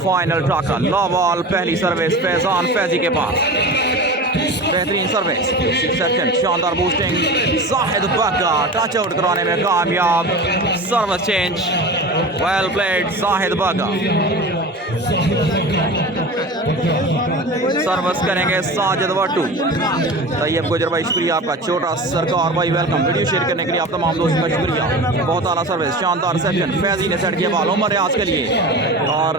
Final टाका लो ball पहली service Faizan Faizi के पास बेहतरीन सर्विस सेक्शन शानदार boosting Zahid Bagga touch out कराने में कामयाब service change well played Zahid Bagga service करेंगे साजिद वट्टू तैयब गुजर भाई शुक्रिया आपका छोटा सरकार भाई वेलकम वीडियो शेयर करने के लिए आप तमाम दोस्तों का शुक्रिया बहुत आला सर्विस शानदार सेक्शन फैजी ने सेट किया बॉल उमर रियाज के लिए और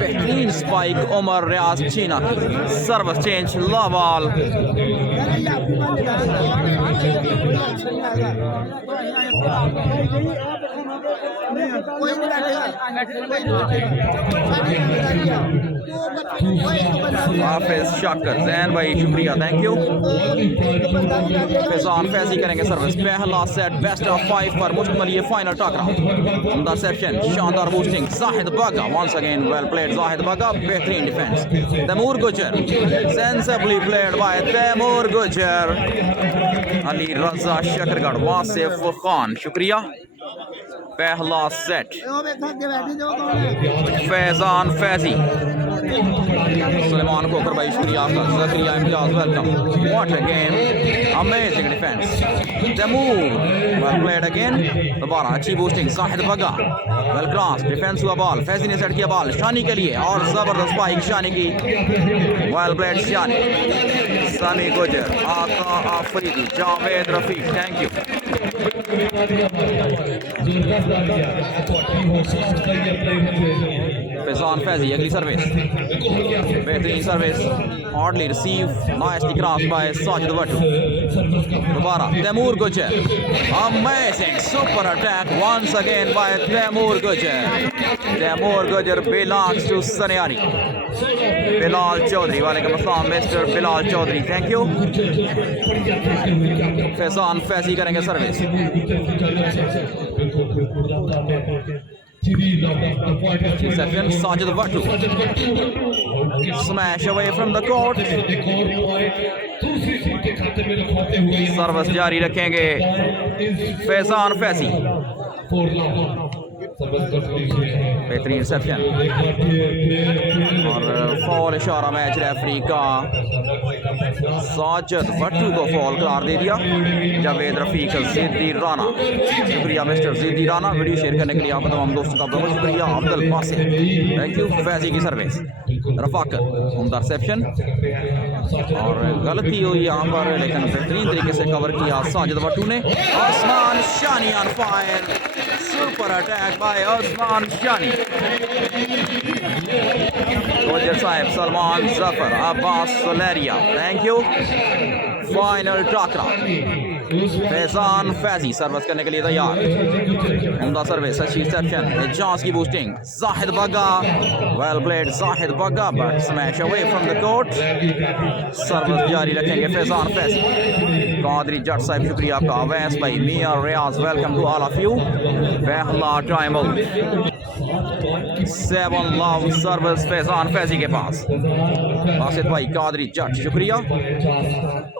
बेहतरीन स्पाइक उमर रियाज चीना की सर्विस चेंज ला बॉल हाफिज शाकर जैन भाई शुक्रिया थैंक यू फैजान फैजी करेंगे सर्विस पहला सेट बेस्ट ऑफ 5 पर मुश्तमिल ये फाइनल टाकरा उम्दा सेक्शन शानदार boosting Zahid Bagga once again well played Zahid Bagga बेहतरीन डिफेंस तैमूर गुजर सेंसिबली प्लेड बाय तैमूर गुजर अली रजा शकरगढ़ वासिफ खान शुक्रिया पहला सेट फैजान फैजी सुलेमान खोकर भाई शुक्रिया आपका Zakaria Imtiaz welcome what a game amazing defence Taimur well played again दोबारा अच्छी boosting Zahid Bagga well cross defence हुआ बॉल फैजी ने सेट किया बॉल शानी के लिए और जबरदस्त स्पाइक शानी की well played Shani Sami Gujjar Aqa Afridi Javed Rafiq thank you Faizan Faizi अगली सर्विस बेहतरीन service hardly receive nicely cross by Sajid Wattu दोबारा Taimur Gujjar amazing super attack once again by Taimur Gujjar belongs to Saniyari Bilal Chaudhry वालेकुम अस्सलाम mister Bilal Chaudhry thank you Faizan Faizi करेंगे service Sajid Wattu smash away from the court service जारी रखेंगे फैजान फैजी बेहतरीन reception और फॉल इशारा मैच रेफरी का साजिद वट्टू को फॉल करार दे दिया जावेद रफीक जिद्दी राना शुक्रिया मिस्टर जिद्दी राना वीडियो शेयर करने के लिए आपका तमाम दोस्तों का बहुत शुक्रिया अब्दुल बासित थैंक यू फैजी की सर्विस रफाकत उम्दा रिसेप्शन और गलती हुई यहाँ पर लेकिन बेहतरीन तरीके से कवर किया साजिद वट्टू ने Usman Shani on fire super attack by Usman Shani Gujjar साहब Salman Zafar Abbas Sulehria thank you final टाकरा फैजान फैजी सर्विस करने के लिए तैयार उम्दा सर्विस अच्छी रिसेप्शन एजाज की boosting Zahid Bagga well played Zahid Bagga but smash away from the court service जारी रखेंगे फैजान फैजी कादरी जट साहब शुक्रिया आपका अवैस भाई Mian Riaz welcome to all of you पहला time out 7 love service Faizan Faizi के पास बासित भाई कादरी जट शुक्रिया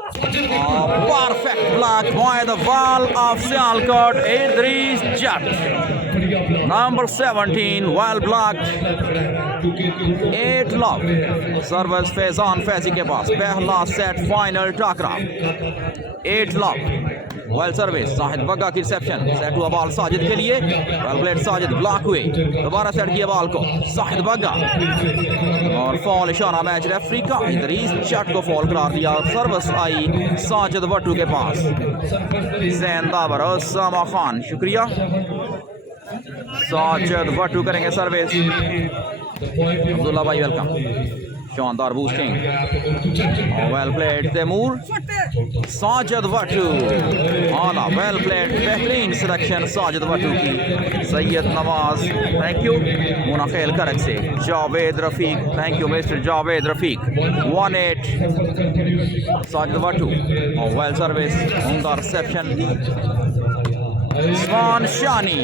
perfect block by the wall of Sialkot Idris Jat number 17 well blocked 8 love service Faizan Faizi के पास पहला सेट फाइनल टाकरा 8 love well service Zahid Bagga की रिसेप्शन सेट हुआ बॉल साजिद के लिए वेल प्लेड साजिद ब्लॉक हुए दोबारा सेट किया बॉल को जाहिद बग्गा और फॉल इशारा मैच रेफरी का इदरीस जट को फॉल करार दिया सर्विस आई साजिद वट्टू के पास जैन दाबर उस्मा खान शुक्रिया साजिद वट्टू करेंगे सर्विस अब्दुल्ला भाई वेलकम शानदार boosting well played Taimur Sajid Wattoo आला वेल प्लेड बेहतरीन सिलेक्शन साजिद वट्टू की सैयद नवाज थैंक यू मुनाखेल करक से Javed Rafiq thank you mister Javed Rafiq 1-8 Sajid Wattoo well service उम्दा reception Usman Shani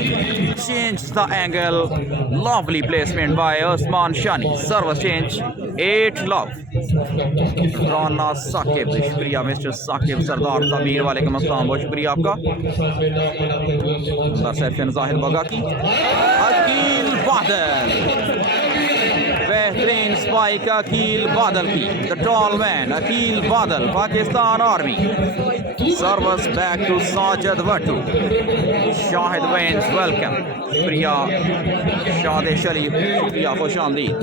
changed the angle. Lovely placement by Usman Shani. Service change. 8 love. Rana Saqib शुक्रिया मिस्टर साकिब सरदार तमीर वालेकुम अस्सलाम बहुत शुक्रिया आपका रिसेप्शन जाहिद बग्गा की अकील बादल स्पाइक अकील बादल की, the tall man Aqeel Badal, Pakistan army. Service back to Sajid Wattu. Shahid Wains welcome, शुक्रिया शाहिद शरीफ, शुक्रिया खुश आमदीद।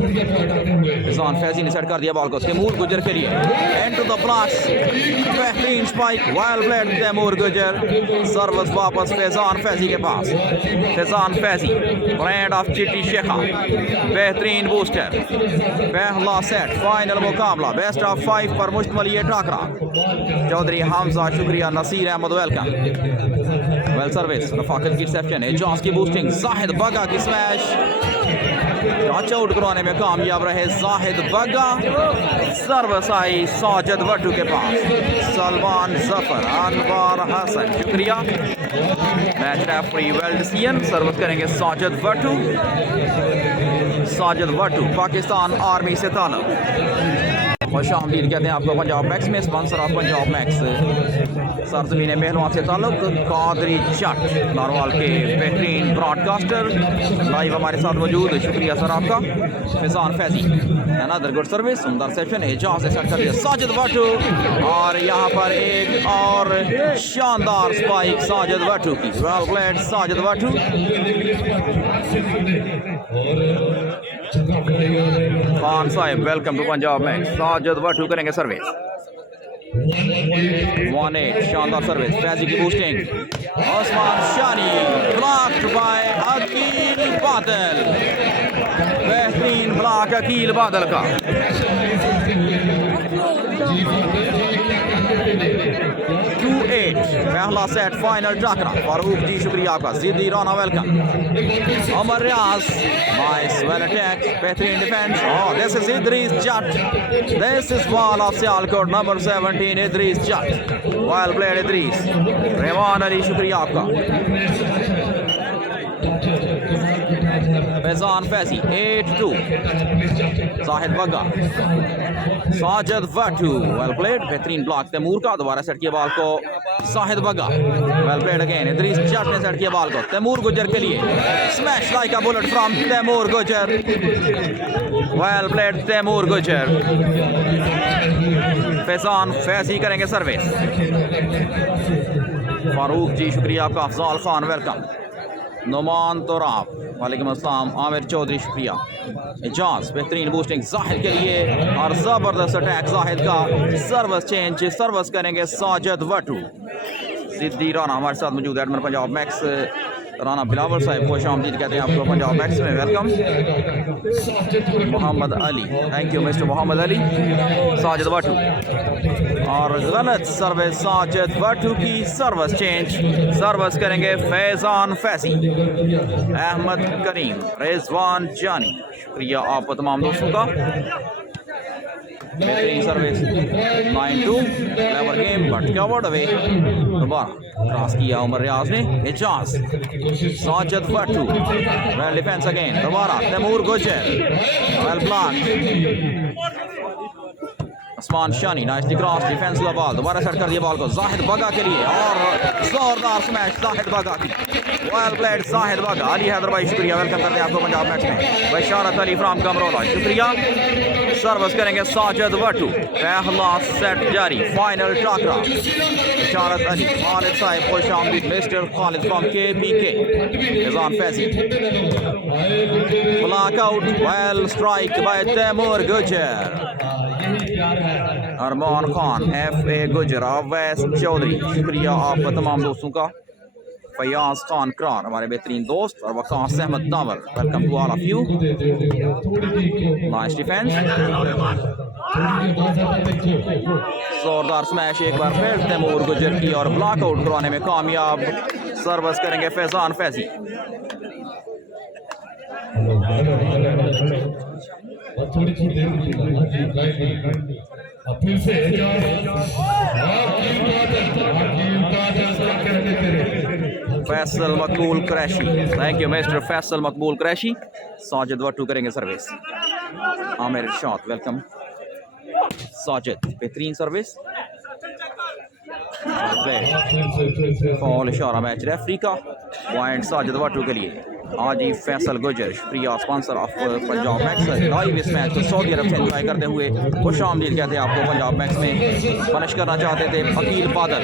फैजान फैजी ने सेट कर दिया बॉल को तैमूर गुजर के लिए, एंड टू द ब्लॉक्स, बेहतरीन स्पाइक, वेल प्लेड तैमूर गुजर। सर्विस वापस फैजान फैजी के पास। फैजान फैजी ब्रांड ऑफ चिट्टी शेखा, बेहतरीन बूस्टर। पहला सेट फाइनल मुकाबला बेस्ट ऑफ 5 पर मुश्तमिल ये टाकरा। चौधरी हमजा, शुक्रिया Naseer Ahmad welcome. Well service, Rafaqat की रिसेप्शन है, जॉस की बूस्टिंग, जाहिद बगा की स्मैश, टच आउट करवाने में कामयाब रहे जाहिद बगा। सर्विस आई साजिद वटू के पास। सलमान जफर, अनवार हसन, शुक्रिया। Match referee well decision. Service करेंगे साजिद वटू। साजिद वटू पाकिस्तान आर्मी से ताल्लुक। खुश आमदीद कहते हैं आपको पंजाब मैक्स में, स्पॉन्सर ऑफ पंजाब मैक्स। सरजमीन महलवान से ताल्लुक कादरी जट, नारवाल के बेहतरीन ब्रॉडकास्टर, लाइव हमारे साथ मौजूद, शुक्रिया सर आपका। Faizan Faizi, another good service, सुंदर सेशन, एजाज से सेट कर दिया साजिद वटू, और यहाँ पर एक और शानदार स्पाइक साजिद वटू की। Well played Sajid Wattu. खान साहिब welcome to Punjab match. Sajid वटू करेंगे सर्विस। 1-8, शानदार सर्विस, फैजी की boosting, Osman Shani, blocked by Aqeel Badal. बेहतरीन ब्लॉक अकील बादल का। 2-8, पहला सेट फाइनल टाकरा। फारूक जी शुक्रिया आपका। जिद्दी Rana welcome. Amar Riaz, nice well attack, बेहतरीन defence. This is Idrees Jatt, this is wall of Sialkot, number 17 Idris Jatt. Well played Idris. रेवान अली शुक्रिया आपका। फैजान फैजी 8-2, जाहिद बगा, साजिद वटू, वेल प्लेड, बेहतरीन ब्लॉक तैमूर का। दोबारा सेट किया बॉल को Sahid Bagga, well played again, Idrees Jatt ने सेट किया बॉल को तैमूर गुजर के लिए, smash like a bullet from Taimur गुजर। वेल प्लेड तैमूर गुजर। फैजान फैजी करेंगे सर्विस। फारूक जी शुक्रिया आपका। अफजाल खान वेलकम। नुमान तोराब वालेकुम अस्सलाम। आमिर चौधरी शुक्रिया। एजाज बेहतरीन बूस्टिंग जाहिद के लिए, और ज़बरदस्त अटैक जाहिद का। सर्विस चेंज, सर्विस करेंगे साजिद वटू। जिद्दी राना हमारे साथ मौजूद, एडमिन पंजाब मैक्स राना बिलावल साहब, खुश आमदीद कहते हैं आपको पंजाब मैक्स में, welcome. Mohammad Ali, thank you mister Mohammad Ali. Sajid Wattu, और गलत सर्विस साजिद वटू की। सर्विस चेंज, सर्विस करेंगे फैजान फैजी। अहमद करीम, रिजवान जानी, शुक्रिया आप तमाम दोस्तों का। बेहतरीन service, 9-2, clever game but covered away. दोबारा क्रॉस किया उमर रियाज ने। Ejaz, Sajid Wattu, well defence again. दोबारा तैमूर गुजर, well block. Usman Shani, nicely cross, defence का बॉल, दोबारा सेट कर दिया बॉल को जाहिद बगा के लिए, और जोरदार स्मैश जाहिद बगा की। वेल प्लेड जाहिद बगा। अली हैदर भाई शुक्रिया, वेलकम करते हैं आपको पंजाब मैच में। बशारत अली फ्राम कमरोला, शुक्रिया। सर्विस करेंगे साजिद वटू। पहला सेट जारी, फाइनल टाकरा। बशारत अली, खालिद साहिब खुश आमदीद, mister Khalid from KPK। Faizan Faizi, block out, well strike by Taimur Gujjar. Arman Khan, FA गुजर, अवैस चौधरी, शुक्रिया आप तमाम दोस्तों का। फयाज खान करार हमारे बेहतरीन दोस्त, और Waqas Ahmad Dawar, welcome to all of you. Nice defence, जोरदार स्मैश एक बार फिर तैमूर गुजर की, और ब्लॉक आउट करवाने में कामयाब। सर्विस करेंगे Faizan Faizi. Faisal Maqbool Qureshi, thank you mister Faisal Maqbool Qureshi. Sajid वटू करेंगे सर्विस। आमिर इरशाद वेलकम। साजिद बेहतरीन सर्विस, फॉल इशारा मैच रेफरी का। पॉइंट साजिद वटू के लिए। हाजी फैसल गुजर, शुक्रिया sponsor of Punjab max. Live इस मैच को सऊदी अरब से एंजॉय करते हुए खुश आमदीद कहते हैं आपको। पंजाब मैक्स में पनिश करना चाहते थे अकील बादल,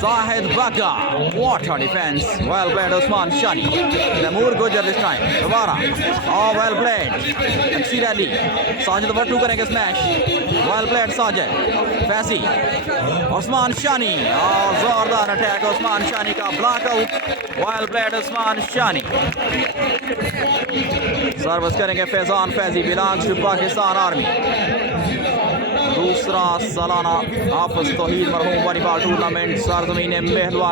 जाहिद बाका, what a defence, well played Usman Shani, Taimur Gujjar this time दोबारा, वेल प्लेड अच्छी रैली, साजिद वट्टू करेंगे smash, well played Sajid, Faizi, Usman Shani, जोरदार अटैक उस्मान शानी का, block out, well played Usman Shani. Service करेंगे Faizan Faizi, belongs to Pakistan army. दूसरा सालाना हाफिज तौहीद मरहूम वॉलीबॉल टूर्नामेंट सरजमीन महलवा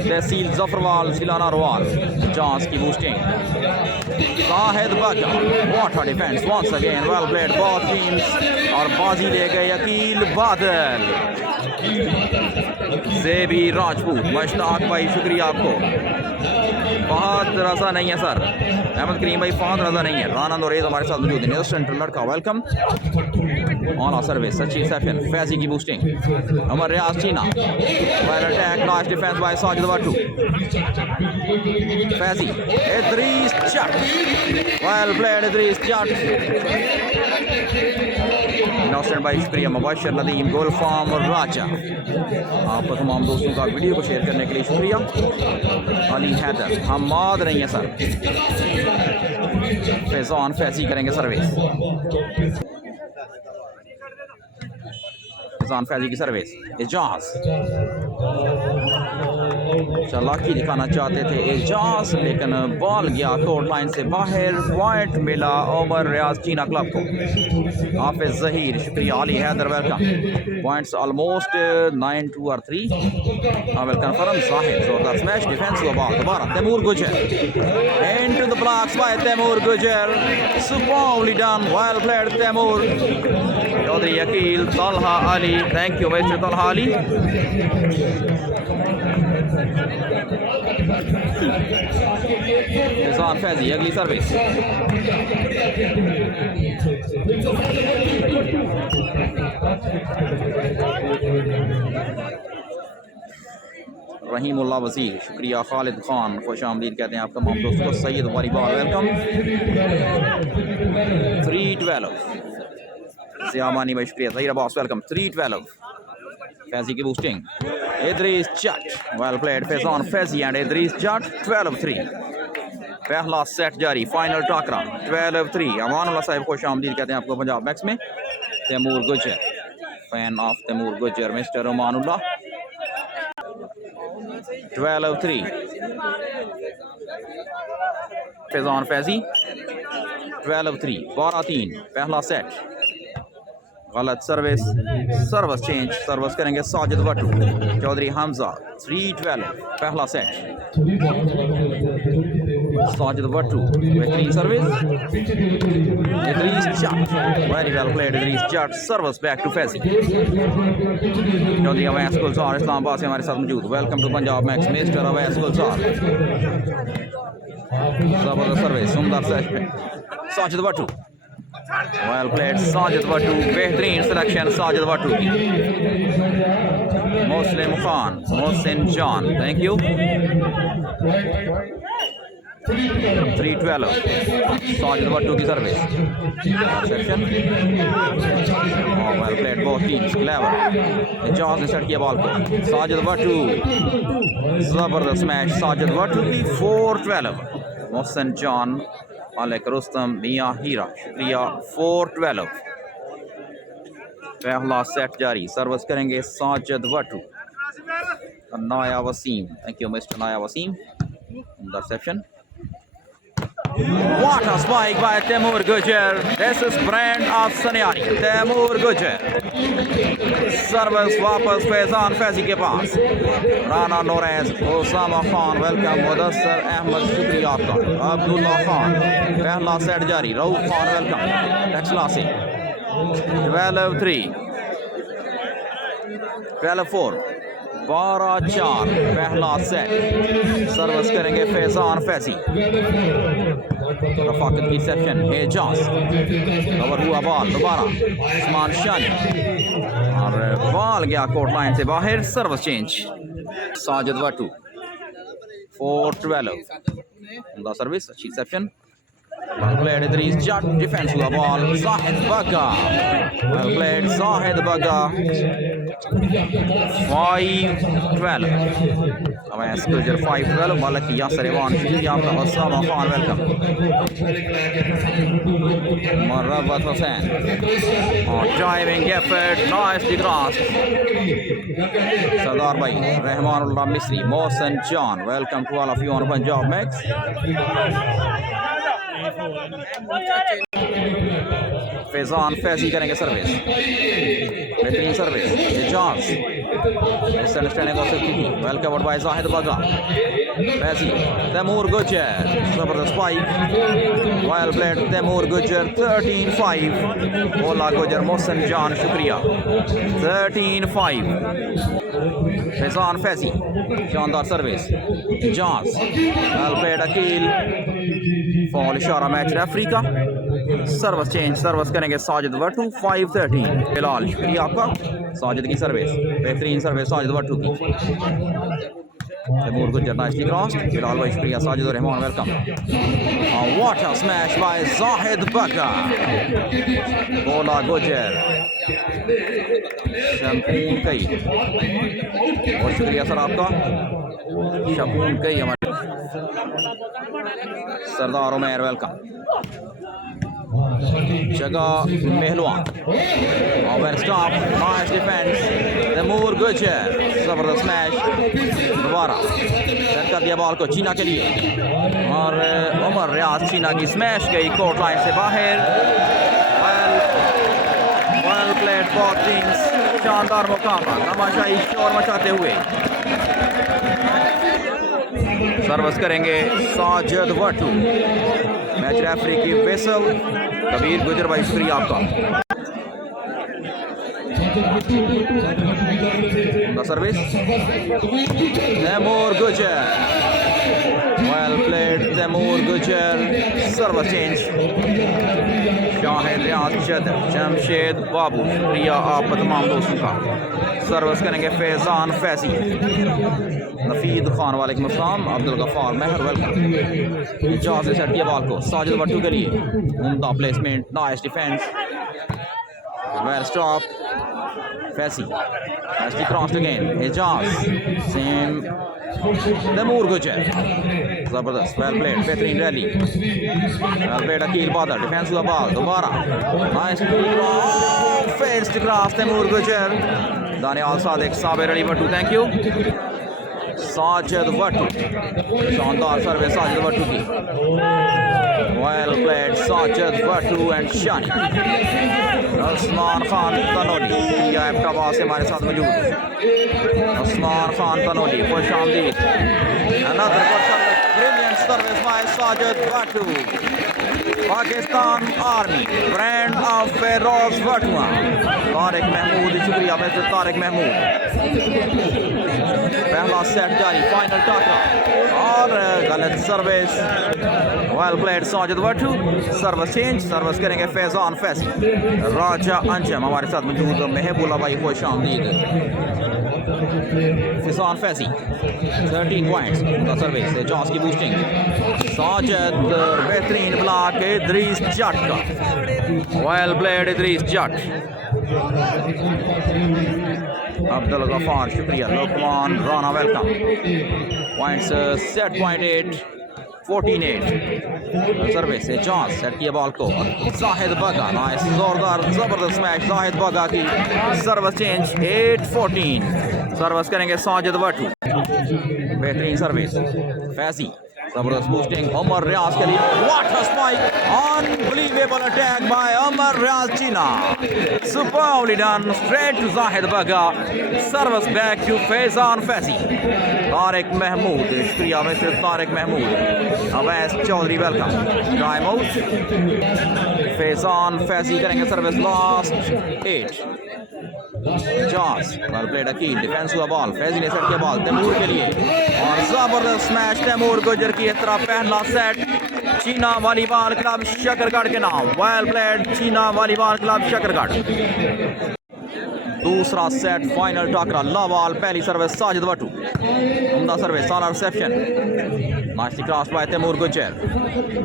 तहसील जफरवाल जिला नारवाल, जांच की boosting. Zahid Baka, what a defence once again, well played both teams, और बाजी ले गए अकील बादल। ज़ेबी राजपूत, मशताक भाई शुक्रिया आपको। फहद रजा नहीं है सर, अहमद करीम भाई फहद रजा नहीं है। राना नोरेज हमारे साथ मौजूद है, सेंटर लड़का welcome on service. Sachin Saifin, Faizi की बूस्टिंग, अमर रियाज चीना, well attack, nice defence by Sajid Wattu, Faizi, Idrees Jatt, well played Idrees Jat, innocent भाई शुक्रिया। मुबशर नदीम, गोल फार्म और राजा, आप तमाम दोस्तों का वीडियो को शेयर करने के लिए शुक्रिया। अली हैदर, हमाद नहीं है सर, फैजान फैजी करेंगे सर्विस, फैजान फैजी की सर्विस, एजाज चालाकी दिखाना चाहते थे एजाज, लेकिन बॉल गया कोर्ट लाइन से बाहर, पॉइंट मिला उमर रियाज चीना क्लब को। हाफिज जहीर शुक्रिया, Ali Haider welcome, points almost 9-2 और 3, वेल कन्फर्म। जाहिद जोरदार स्मैश, डिफेंस को बॉल दोबारा, Taimur Gujjar into the blocks by Taimur Gujjar, superbly done, well played Taimur. Chaudhry Aqeel, Talha Ali, thank you mister Talha Ali. Faizan Faizi, अगली सर्विस, रहीमुल्लाह वजीर शुक्रिया। खालिद खान खुश आमदीद कहते हैं आप तमाम दोस्तों को। Syed volleyball welcome. 3-12 ज़ियामानी भाई शुक्रिया। ज़हीर अब्बास वेलकम। 3-12 फैजी की boosting, Idrees Jatt, well played Faizan Faizi and Idrees Jat. 12-3 पहला सेट जारी, फाइनल टाकरा 12-3। अमानुल्लाह साहब खुश आमदीद कहते हैं आपको पंजाब मैक्स में। तैमूर गुजर, फैन ऑफ तैमूर गुजर मिस्टर अमानुल्लाह। 12-3 फैजान फैजी, 12-3 12-3 पहला सेट। गलत सर्विस, सर्विस चेंज, सर्विस करेंगे साजिद वट्टू, चौधरी हमजा। 3-12 पहला सेट, साजिद वट्टू बेहतरीन service, Idrees Jat, very well played Idrees Jat, service back to Faizi. Chaudhry Awais Gulzar Islamabad से हमारे साथ मौजूद, welcome to Punjab Max mister Awais Gulzar. जबरदस्त सर्विस, सुंदर set, Sajid Wattoo, well played Sajid Wattu, बेहतरीन selection Sajid Wattu. Muslim Khan, Mohsin Jan, thank you. 3-12 Sajid Wattoo की service, section, well played both teams, clever. Ejaz ने सेट किया बॉल को, साजिद वट्टू, जबरदस्त मैच साजिद वट्टू की। 4-12 मोहसिन जान, मालिक रुस्तम, मियाँ हीरा शुक्रिया। 4-12 पहला सेट जारी, सर्विस करेंगे साजिद वट्टू। नाया Wasim, thank you mister Naya Waseem, interception. What a spike by Taimur Gujjar, this is brand of सनियारी, Taimur गुजर। सर्विस वापस फैजान फैजी के पास, राना नोरेज, ओसामा खान वेलकम, मुदस्सर अहमद शुक्रिया आपका, अब्दुल्ला खान। पहला सेट जारी, रऊफ खान वेलकम, टेक्सलासी। 12-3 12-4 12-4 पहला सेट, सर्विस करेंगे फैजान फैजी। रफाकत की सेक्शन, एजाज, कवर हुआ बॉल दोबारा, उस्मान शानी, और बॉल गया कोर्ट लाइन से बाहर, service change. Sajid Wattoo, 4-12. The service, अच्छी reception. Well played, Idris Jatt. Defense हुआ ball. Zahid Bagga. Well played, Zahid Bagga. 5-12. Awais Gujar 5-12. Malaki Yasser Iwan. Shukriya Osama Khan. Welcome. Marwat Hussain. Driving effort. Nicely crossed. Sardar Bhai. Rahmanullah Misri. Mohsen John. Welcome to all of you on Punjab Mix. Faizan Faizi करेंगे service, बेहतरीन service, Ejaz misunderstanding हो सकती थी। Well covered bye Zahid बगा, फैजी, तैमूर गुजर, जबरदस्त spike, well played Taimur गुजर। 13-5, बोला गुजर मोहसिन जान, शुक्रिया। 13-5, फैजान फैजी, शानदार service, Ejaz, well played Aqeel, foul इशारा मैच रेफरी का। सर्विस चेंज, सर्विस करेंगे साजिद वट्टू। 5-13, बिलाल शुक्रिया आपका। साजिद की सर्विस, बेहतरीन सर्विस साजिद वट्टू की। तैमूर गुजर नाइसली क्रॉस, बिलाल भाई शुक्रिया। साजिद और Rehman welcome. What a smash by Zahid Bagga, बोला गुजर, शमून कई, बहुत शुक्रिया सर आपका। शमून कई हमारे सरदार उमैर वेलकम। जगह मेहलवान, stop, nice defence, Taimur Gujjar, जबरदस्त मैच। दोबारा सेट कर दिया बॉल को चीना के लिए और उमर रियाज चीना की स्मैश गई कोर्ट लाइन से बाहर। वेल प्लेड फॉर टीम्स, शानदार मुकामा, तमाशाई शोर मचाते हुए सर्विस करेंगे साजिद वट्टू। मैच रेफरी की विसल, कबीर गुजर भाई शुक्रिया आपका। सर्विस तैमूर गुजर, वेल प्लेड तैमूर गुजर। सर्विस चेंज, शाहिद रियाज चदर, जमशेद बाबू शुक्रिया आप तमाम दोस्तों का। सर्विस करेंगे फैजान फैजी, नफीद खान वालेकुम अस्सलाम, अब्दुल गफ्फार महर वेलकम। एजाज से सेट किया बॉल को साजिद वट्टू के लिए, उम्दा placement, nice defence, well stop, Faizi, nicely crossed again, Ejaz, same, Taimur Gujjar, जबरदस्त, वेल प्लेड, बेहतरीन rally, well played Aqeel Badal, defence हुआ बॉल, दोबारा nicely cross, cross Taimur Gujjar. Daniyal Sadiq, Sabir Ali Wattu, thank you. Sajid Wattu, शानदार सर्विस साजिद वट्टू की। Well played Sajid Wattu and Shani. Usman Khan Tanoli या एबटाबाद से हमारे साथ मौजूद। उस्मान खान तनोली, खुश आमदीद। Another brilliant service by Sajid Wattu. Pakistan Army, brand of Feroz Wattu, Tariq Mahmood शुक्रिया मिस्टर तारिक महमूद। पहला सेट जारी, फाइनल टाका और गलत service. Well played Sajid Wattoo. Service change, service करेंगे फैजान फैसी। राजा अंजम हमारे साथ मौजूद, महबूला भाई खुश आमदीद। फैजान फैसी 13 पॉइंट्स का सर्विस, जॉस की बूस्टिंग, साजिद बेहतरीन ब्लॉक इदरीस जट का। वेल प्लेड इदरीस जट। अब्दुल गफ्फार शुक्रिया। लोकमान Rana welcome. Points set 14-8। Service से जॉस सेट किया बॉल को जाहिद बगा, नाइस जोरदार जबरदस्त मैच जाहिद बगा की। सर्विस चेंज 8-14, सर्विस करेंगे साजिद वट्टू। बेहतरीन सर्विस फैजी, जबरदस्त बूस्टिंग उमर रियाज के लिए। What a spike, unbelievable attack by Umar Riyaz Cheena, superbly done, straight to Zahid बगा। Service back to Faizan Faizi. Tariq Mahmood शुक्रिया mister Tariq Mahmood. Awais Chaudhry welcome. Time out, Faizan Faizi करेंगे सर्विस लास्ट 8। जॉस वेल प्लेड अकील, डिफेंस हुआ बॉल, फैजी ने सेट किया बॉल तैमूर के लिए और जबरदस्त स्मैश तैमूर गुजर की तरफ। पहला सेट चीना वॉलीबॉल क्लब शकरगढ़ के नाम। वेल प्लेड चीना वॉलीबॉल क्लब शकरगढ़। दूसरा सेट फाइनल टाकरा लावाल पहली सर्विस साजिद वटू उम्दा सर्विस सारा reception nicely cross by Taimur Gujjar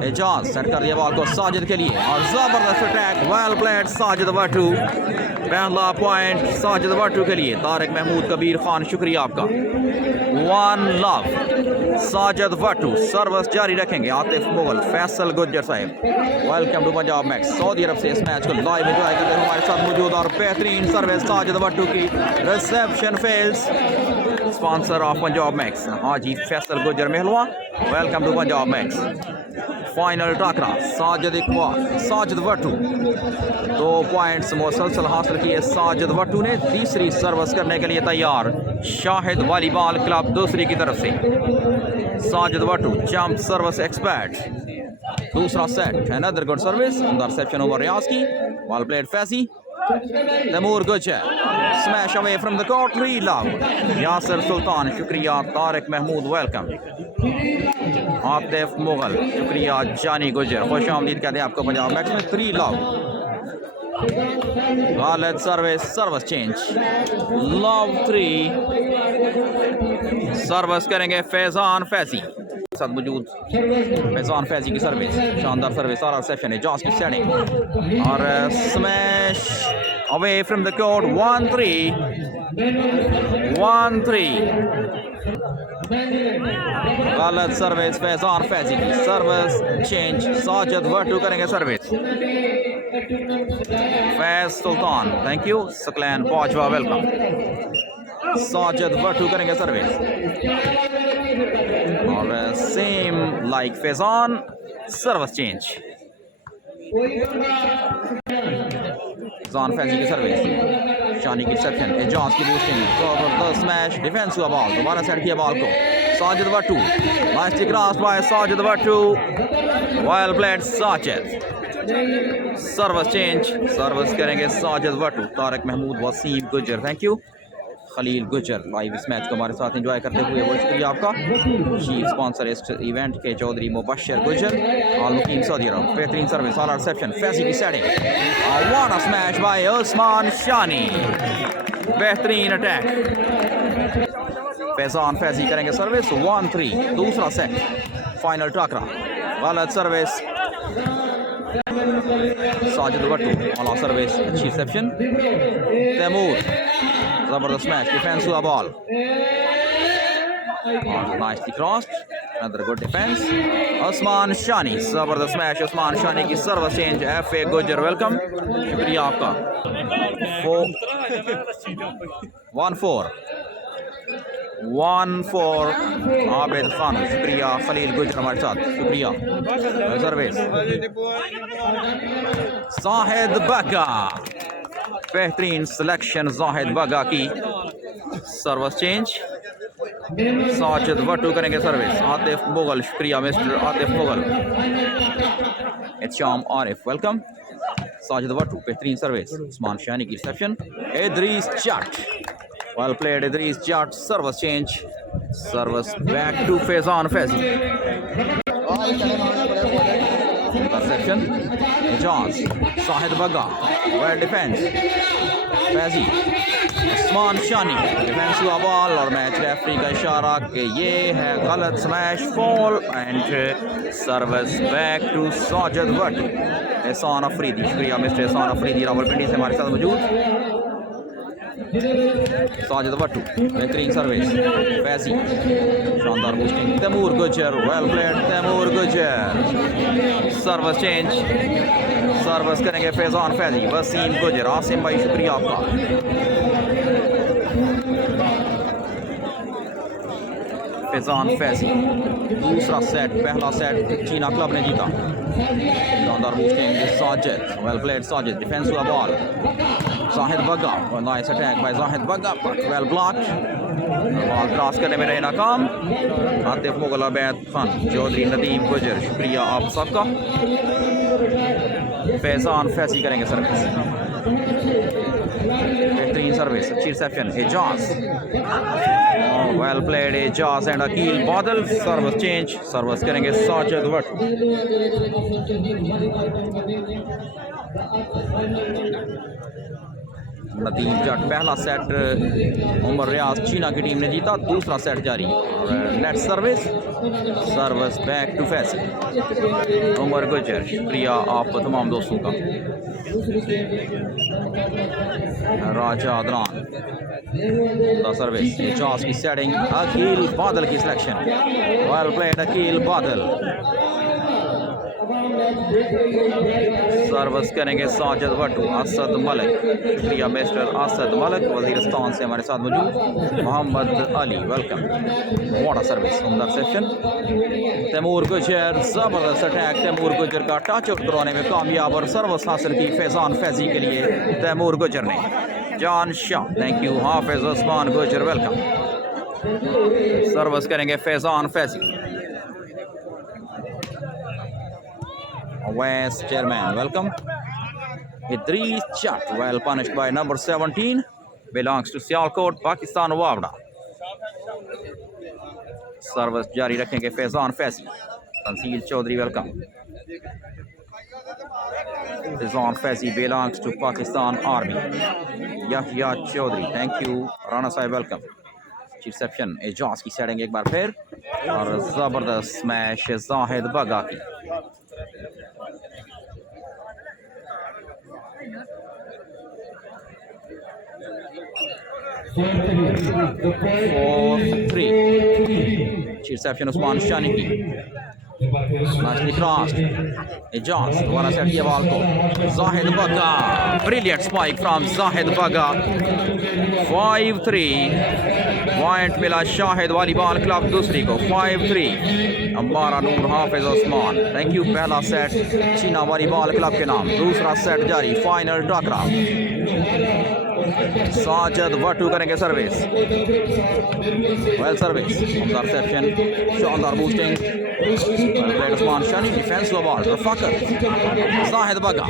Ejaz set कर दिया बॉल को साजिद के लिए और जबरदस्त attack well played Sajid Wattoo पहला पॉइंट साजिद वटू के लिए तारिक महमूद कबीर खान शुक्रिया आपका 1 लव साजिद वटू सर्विस जारी रखेंगे Atif Mughal Faisal Gujjar Sahab welcome to Punjab Max Saudi Arab से इस मैच को लाइव एंजॉय करते हुए हमारे साथ मौजूद और बेहतरीन सर्विस साजिद वटू की reception fails sponsor of Punjab Max Haji Faisal Gujjar Mehlwa welcome to Punjab Max final टाकरा साजिद इकबाल साजिद वटू 2 पॉइंट्स मुसलसल हासिल किए साजिद वटू ने तीसरी सर्विस करने के लिए तैयार शाहिद वॉलीबॉल क्लब दूसरी की तरफ से Sajid Wattu jump service expert दूसरा सेट अनदर गुड सर्विस उमदा रिसेप्शन ओवर रियाज की ball played Faizi Taimur Gujjar smash away from the court 3 love Yasir Sultan शुक्रिया तारिक महमूद वेलकम आतिफ मुगल शुक्रिया जानी गुज्जर खुश आमदीद कहते हैं आपको पंजाब मैक्स में 3 love Khalid service change love 3 service करेंगे फैजान फैजी साथ मौजूद फैजान फैजी की सर्विस शानदार सर्विस सारा रिसेप्शन है जॉस की सेटिंग और smash away from the court 1-3 गलत सर्विस फैजान फैजी की सर्विस चेंज साजिद वटू करेंगे service Faiz Sultan thank you Saqlain Bajwa welcome Sajid वटू करेंगे सर्विस और same like Faizan service change Faizan Faizi की सर्विस शानी की रिसेप्शन एजाज की बूस्टिंग जबरदस्त स्मैश डिफेंस हुआ बॉल दोबारा सेट किया बॉल को Sajid Wattu nicely cross by Sajid Wattu well played Sajid service change service करेंगे Sajid Wattu Tariq Mahmood Waseem Gujjar thank you Khalil Gujjar live इस मैच को हमारे साथ एंजॉय करते हुए बहुत शुक्रिया आपका चीफ स्पॉन्सर इस इवेंट के चौधरी मुबशर गुज्जर और मुकीम सऊदी अरब बेहतरीन सर्विस आला रिसेप्शन फैजी की setting what a smash by Usman Shani बेहतरीन अटैक फैजान फैजी करेंगे सर्विस 1-3 दूसरा सेट फाइनल टाकरा गलत सर्विस साजिद वटू आला सर्विस अच्छी रिसेप्शन तैमूर जबरदस्त मैच डिफेंस हुआ ball nicely crossed another good defence Usman Shani जबरदस्त मैच उस्मान शानी की service change F A Gujjar welcome शुक्रिया आपका 1-4 आबिद खान शुक्रिया खलील गुज्जर हमारे साथ शुक्रिया सर्विस जाहिद बगा बेहतरीन सिलेक्शन जाहिद बगा की सर्विस चेंज साजिद वटू करेंगे सर्विस आतिफ मुगल शुक्रिया मिस्टर आतिफ मुगल इत्शाम आरिफ वेलकम साजिद वटू बेहतरीन सर्विस उस्मान शानी की reception Idrees Jatt well played Idrees Jat service change service back to Faizan Faizi reception Ejaz Zahid Bagga well defence Faizi Usman Shani defence हुआ बॉल और मैच रेफरी का इशारा कि ये है गलत smash fall and service back to Sajid Wattu Ehsan Afridi शुक्रिया मिस्टर एहसान अफरीदी रावलपिंडी से हमारे साथ मौजूद साजिद वटू बेहतरीन सर्विस फैजी शानदार boosting Taimur Gujjar well played Taimur Gujjar service change service करेंगे फैजान फैजी वसीम गुज्जर आसिम भाई शुक्रिया आपका फैजान फैजी दूसरा सेट पहला सेट चीना क्लब ने जीता शानदार boosting Sajid well played Sajid defence हुआ बॉल जाहिद बगा नाइस अटैक बाय जाहिद बगा वेल ब्लॉक बॉल क्रॉस करने में रहे नाकाम आतिफ मुगल अबैद खान चौधरी नदीम गुजर शुक्रिया आप सबका फैजान फैजी करेंगे सर्विस बेहतरीन सर्विस अच्छी reception Ejaz well played Ejaz and Aqeel Badal service change service करेंगे साजिद वटू नदीम जट पहला सेट उमर रियाज चीना की टीम ने जीता, दूसरा सेट जारी। Net service back to Faisal Umar Gujjar. शुक्रिया आप तमाम दोस्तों का। राजा अदनान सर्विस, चांस की सेटिंग, अकील बादल की selection, well played Aqeel Badal. Service करेंगे साजिद वटू, असद मलिक। शुक्रिया मिस्टर असद मलिक, वजीरिस्तान से हमारे साथ मौजूद। Mohammad Ali welcome, water service उमदा सेक्शन। तैमूर गुजर, जबरदस्त अटैक। तैमूर गुजर का टच आउट करवाने में कामयाब और सर्विस हासिल की फैजान फैजी के लिए तैमूर गुजर ने। जान शाह थैंक यू। हाफिज उस्मान गुजर वेलकम। सर्विस करेंगे Faizan Faizi. West Chairman welcome. Idris Chat well punished by number 17, belongs to Sialkot, Pakistan Wavda. Service जारी रखेंगे Faizan Faizi. Tanseel Chaudhry welcome. Faizan Faizi belongs to Pakistan Army. Yahya Chaudhry thank you. Rana Sahab welcome. Reception Ejaz की सेटिंग एक बार फिर और जबरदस्त स्मैश जाहिद बगा की। रिसेप्शन उस्मान शानी की। एजाज दोबारा सेट किया बॉल को, जाहिद बगा, ब्रिलियंट स्पाइक फ्रॉम जाहिद बगा। 5-3 पॉइंट मिला शाहिद वॉलीबॉल क्लब दूसरी को। 5-3 अम्बारा नूर हाफिज उस्मान थैंक यू। पहला सेट चीना वॉलीबॉल क्लब के नाम, दूसरा सेट जारी। फाइनल टकराव। साजिद वटू करेंगे सर्विस, वेल सर्विस रिसेप्शन, शानदार boosting. Usman Shani defence ball, रफाकर Zahid बगा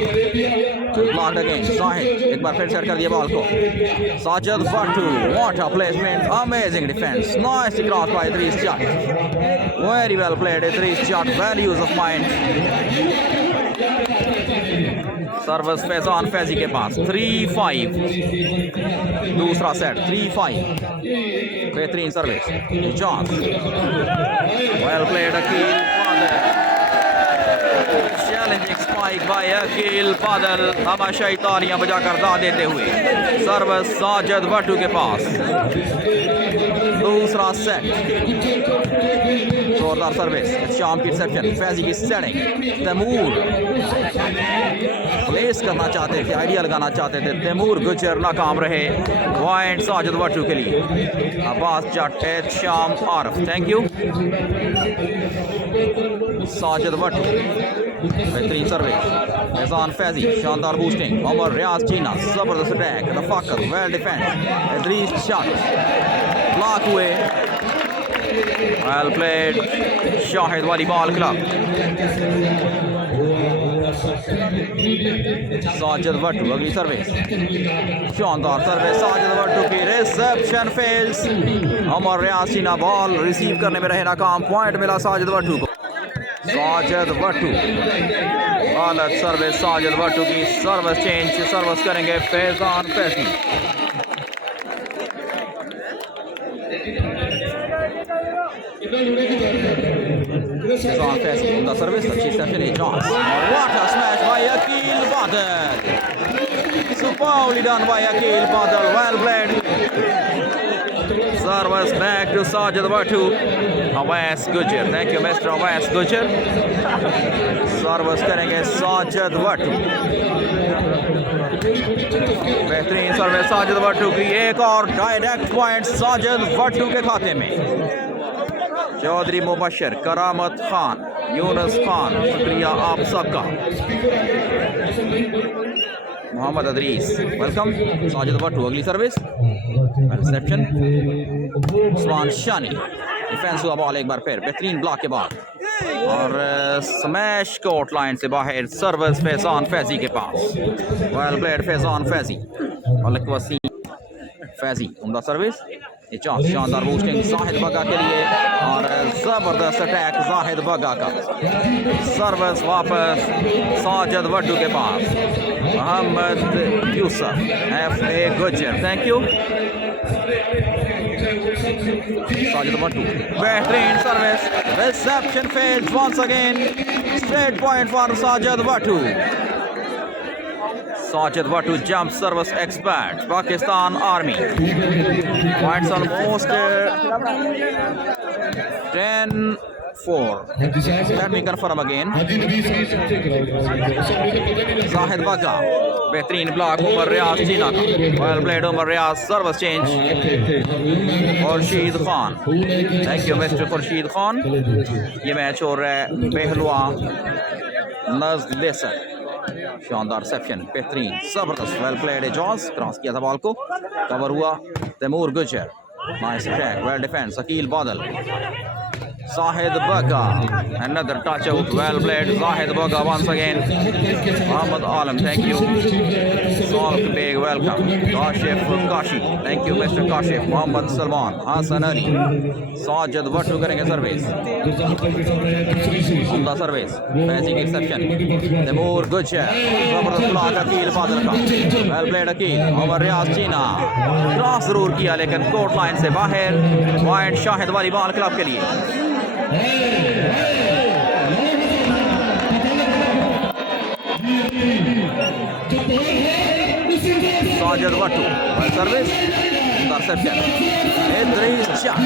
ब्लॉक्ड अगेन। जाहिद एक बार फिर सेट कर दिया बॉल को। Sajid Wattu what a placement, amazing defence, nice cross by Idrees Jat, very well played Idrees Jat, well use of mind. Service Faizan Faizi के पास। 3-5 दूसरा सेट। 3-5 बेहतरीन service chance, well played Aqeel Badal, challenging spike bye Aqeel बादल। हमाशाई तालियां बजाकर दाद देते हुए सर्विस साजिद वटू के पास। दूसरा सेट जोरदार सर्विस, शाम की रिसेप्शन, फैजी की सेटिंग। तैमूर प्लेस करना चाहते थे, आइडिया लगाना चाहते थे, तैमूर गुजर नाकाम रहे। पॉइंट साजिद वटू के लिए। अब्बास जट, शाम आरफ थैंक यू। साजिद वटू बेहतरीन सर्विस, फैजान फैजी शानदार बूस्टिंग। उमर रियाज चीना जबरदस्त अटैक, रफाकर well defence. Idrees shot block हुए, well played Shahid volleyball club. Sajid Wattu अगली सर्विस, शानदार सर्विस साजिद वटू की। रिसेप्शन फेल्स, उमर रियाज चीना बॉल रिसीव करने में रहे नाकाम। पॉइंट मिला साजिद वटू को। साजिद वटू गलत सर्विस साजिद वटू की। सर्विस चेंज, सर्विस करेंगे फैजान फैजी। फैजान फैजी उमदा सर्विस, अच्छी सेशन है chance, what a smash by Aqeel Badal, superbly done by Aqeel Badal, well played. Service back to Sajid Wattu. Awais Gujjar thank you mister Awais गुजर। सर्विस करेंगे साजिद वटू, बेहतरीन सर्विस साजिद वटू की। एक और डायरेक्ट पॉइंट साजिद वटू के खाते में। चौधरी मुबशर, करामत खान, यूनुस खान शुक्रिया आप सबका। मोहम्मद अदरीस वेलकम। साजिद वटू अगली service, reception Usman Shani. Defence हुआ बॉल एक बार फिर, बेहतरीन ब्लॉक के बाद और स्मैश कोर्ट लाइन से बाहर। सर्विस फैजान फैजी के पास, वेल प्लेड फैजान फैजी। मलिक वसीम फैजी उमदा सर्विस, ये चांस, शानदार बूस्टिंग जाहिद बगा के लिए और जबरदस्त अटैक जाहिद बगा का। सर्विस वापस साजिद वट्टू के पास, Mohammad Yousuf FA Gujjar, thank you. Sajid Wattu, बेहतरीन service, reception fails once again, straight point for Sajid Wattu. Sajid Wattu jump service expert, Pakistan Army. Points almost 10-4. Let me confirm again. Zahid Baga, बेहतरीन ब्लॉक उमर रियाज चीना का, well played Umar Riyaz, service change Khurshid Khan, thank you mister Khurshid Khan. ये match हो रहा है बेहलवा नज़्र lesson, शानदार reception, बेहतरीन जबरदस्त, well played Ejaz, cross किया था बॉल को, कवर हुआ Taimur Gujjar, nice attack, well defence Aqeel Badal, Zahid Baga, another touch out, well played, Zahid Baga once again, Muhammad Alam, thank you, Solk Beg, welcome, Kashif Kashi, thank you Mr. Kashif, Muhammad Salman, Hassan Ali, Sajid Wattu करेंगे service, उमदा service, matching exception, Taimur Gujjar, जबरदस्त block Aqeel Badal का, well played Aqeel, Umar रियाज Cheena, cross जरूर किया लेकिन court line से बाहर, point Shahid volleyball club के लिए। साजिद वट्टू, सर्विस, इंटरसेप्शन, इदरीस जाट,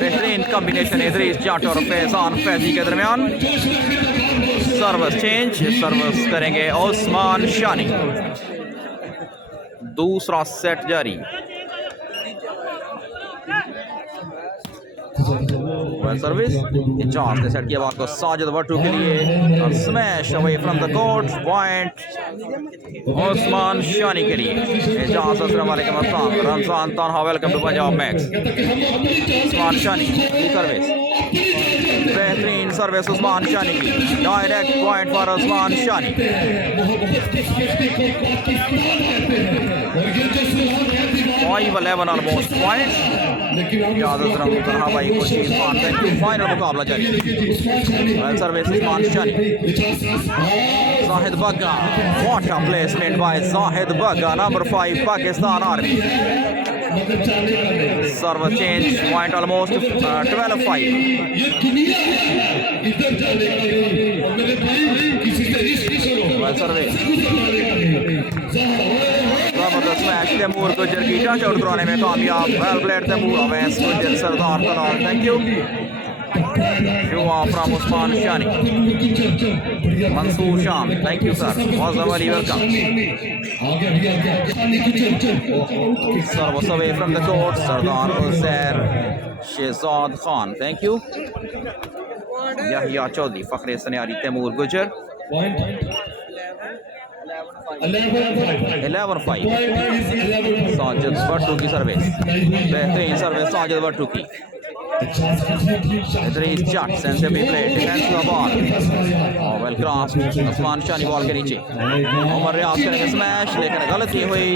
बेहतरीन कॉम्बिनेशन इदरीस जाट और फैजान फैजी के दरमियान, सर्विस चेंज, सर्विस करेंगे ओस्मान शानी, दूसरा सेट जारी। सर्विस चांस ने सेट किया बात को साजिद वट्टू के लिए और smash away from the court, point Osman Shani के लिए। चांस अस्सलाम वालेकुम Ramzan Tanha, welcome to Punjab Max. Osman Shani की सर्विस, बेहतरीन सर्विस ओस्मान शानी की, direct point for Osman Shani. 5-11 almost points, इजाजत तनहा भाई Khursheed Khan, thank you. Final मुकाबला जारी, well service Osman Shani, Zahid Baga, what a placement by Zahid Baga, number 5 Pakistan Army, service change, point almost 12-5, well service, जबरदस्त match, Taimur Gujjar की touch out कराने में कामयाब, well played Taimur, Awais Gujjar, Sardar Talal, thank you. Shua from Osman Shani, Mansoor Sham, thank you sir, Wazam Ali, welcome. Service away from the court, Sardar Uzair Shehzad Khan, thank you. Yahya Chaudhary, Fakhre Sanyari, Taimoor Gujjar, 11-5, Sajid Wattu की service, बेहतरीन service Sajid Wattoo की, Idris Jatt, sensibly played, defense the ball, well crossed, Osman Shani ball के नीचे, उमर रियाज करेंगे smash, लेकिन गलती हुई,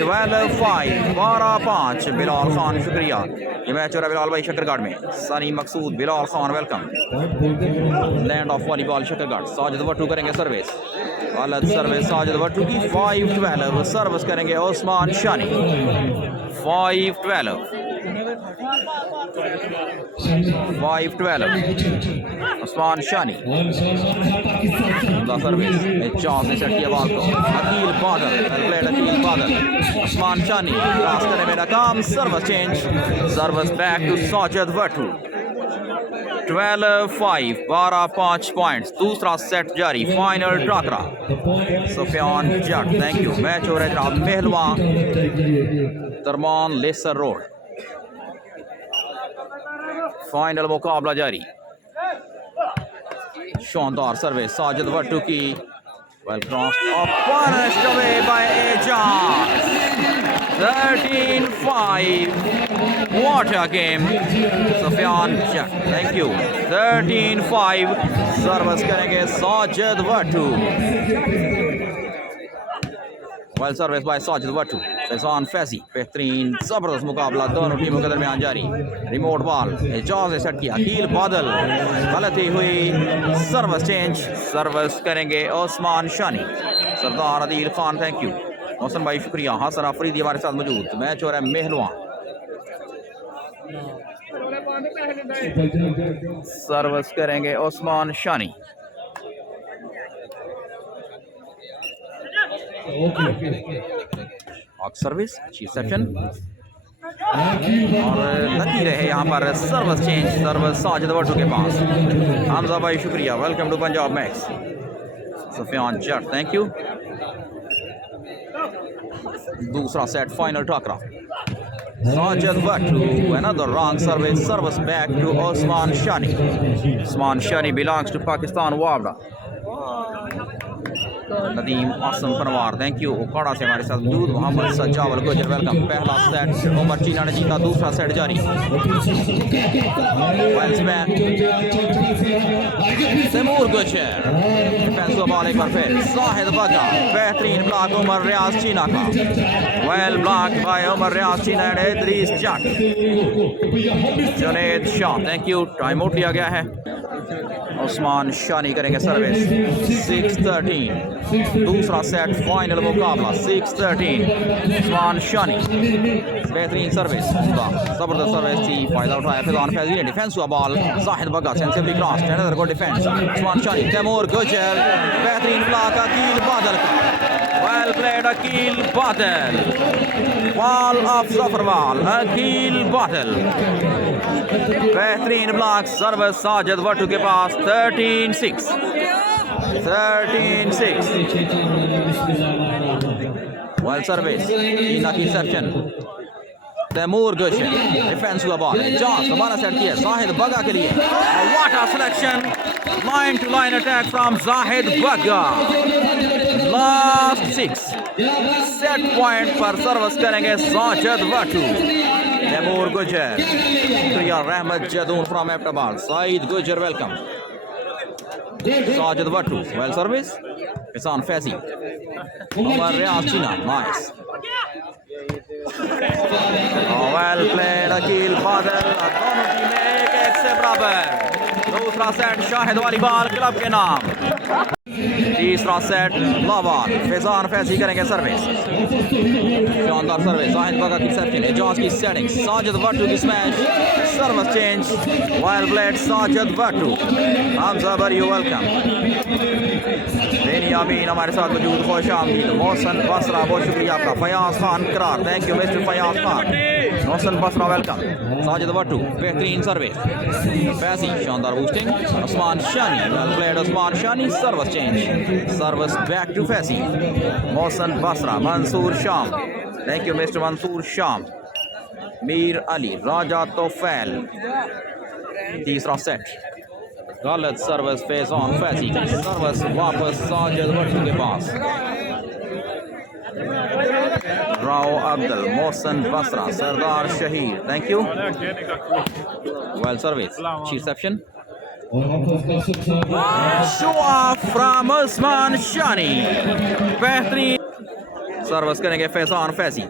12-5, 12-5, बिलाल खान, शुक्रिया। ये मैच हो रहा है बिलाल भाई शकरगढ़ में, Sunny Maqsood, Bilal Khan, welcome. Land of volleyball Shakargarh, Sajid Wattu करेंगे सर्विस, गलत सर्विस साजिद वट्टू की, 5-12, सर्विस करेंगे ओस्मान शानी, 5-12, 5-12, ओस्मान शानी, सर्विस, चांस ने सेट किया बॉल को, अकील बादल, प्लेड अकील बादल, ओस्मान शानी, क्रॉस करने में नाकाम, service change, service back to Sajid Wattu, 12-5, 12-5 points, दूसरा सेट जारी, फाइनल टाकरा, Sufiyan Jat, thank you. Match हो रहा है जनाब मेहलवा दरमान लेसर रोड, फाइनल मुकाबला जारी, शानदार सर्विस साजिद वट्टू की, well crossed, punished away by Ajaz, 13-5, what a game, Sufyan Jack, thank you, 13-5, service करेंगे Sajid Wattoo, well service by Sajid Wattoo, Faizan Faizi. बेहतरीन ज़बरदस्त मुकाबला दोनों टीमों के दरमियान जारी। रिमोट बॉल एजाज ने सेट किया, अकील बादल गलती हुई, सर्विस चेंज, सर्विस करेंगे ओस्मान शानी। सरदार अदील खान थैंक यू, मोहसन भाई शुक्रिया, हसन अफरीदी हमारे साथ मौजूद। मैच हो रहा है मेहलवा, सर्विस करेंगे ओस्मान शानी। सर्विस अच्छी सेक्शन और लकी रहे यहाँ पर सर्विस चेंज, सर्विस साजिद वटू के पास। हमजा भाई शुक्रिया, welcome to Punjab Max. Sufiyan Jat thank you. दूसरा सेट फाइनल टाकरा, Sajid Wattu, another wrong service, service back to Osman Shani. Osman Shani belongs to Pakistan Wabda. Nadeem Asam Parwar thank you, उकाड़ा से हमारे साथ मौजूद। मोहम्मद सजावल गुजर वेलकम। पहला सेट उमर चीना ने जीता, दूसरा सेट जारी। तैमूर गुजर डिफेंस को बॉल एक बार फिर, साहिद बगा, बेहतरीन ब्लॉक उमर रियाज चीना का, well block by Umar Riyaz Cheena and Idrees Jatt. Junaid Shah thank you, time out लिया गया है। ओस्मान शानी करेंगे सर्विस। 6-13 दूसरा सेट फाइनल मुकाबला, 6-13 ओस्मान शानी। बेहतरीन सर्विस, जबरदस्त सर्विस थी, फायदा उठाया फैजान फैजी ने। डिफेंस हुआ ball, Zahid Bagga sensibly cross, another good defence Osman Shani. Taimur गुजर, बेहतरीन ब्लॉक अकील बादल का, वेल प्लेड अकील बादल, बॉल ऑफ जफरवाल अकील बादल। बेहतरीन ब्लॉक, सर्विस साजिद वटू के पास। 13-6 वेल सर्विस, चीना की सेक्शन। तैमूर गुजर डिफेंस हुआ बॉल, जॉस दोबारा सेट किया जाहिद बगा के लिए, what a selection, line to line attack from Zahid Bagga. Last 6 set point पर सर्विस करेंगे साजिद वटू। तैमूर गुजर, शुक्रिया Rehmat Jadoon from Abbottabad. Saeed Gujjar welcome. Sajid Wattu well service, Faizan Faizi, Umar Riyaz Cheena nice, well played Aqeel बादल। दोनों टीमें एक से बराबर। दूसरा सेट शाहिद वाली बाल क्लब के नाम। तीसरा सेट लावाल, फैजान फैजी करेंगे सर्विस, शानदार सर्विस, जाहिद बगा की सेक्शन, एजाज की सेटिंग, साजिद वटू की smash, service change, well played Sajid Wattu. Hamza Bario welcome. Benyamin हमारे साथ मौजूद, खुश आमदीद। मोहसन बसरा बहुत शुक्रिया आपका। Fayyaz Khan Karar thank you mister Fayyaz Khan. Mohsin Basra welcome. Sajid Wattu बेहतरीन सर्विस, फैजी शानदार boosting, Osman Shani well played, Osman Shani service change, service back to Faizi. Mohsin Basra, Mansoor Sham thank you mister Mansoor शाम। मीर अली, राजा तोफैल। तीसरा सेट गलत सर्विस, फैजान फैजी सर्विस वापस साजिद वटू के पास। राव अब्दुल, मोहसन बसरा, सरदार शहीद थैंक यू, वेल सर्विस, अच्छी रिसेप्शन। फ्रॉम ओस्मान शानी, बेहतरीन सर्विस करेंगे फैजान फैजी,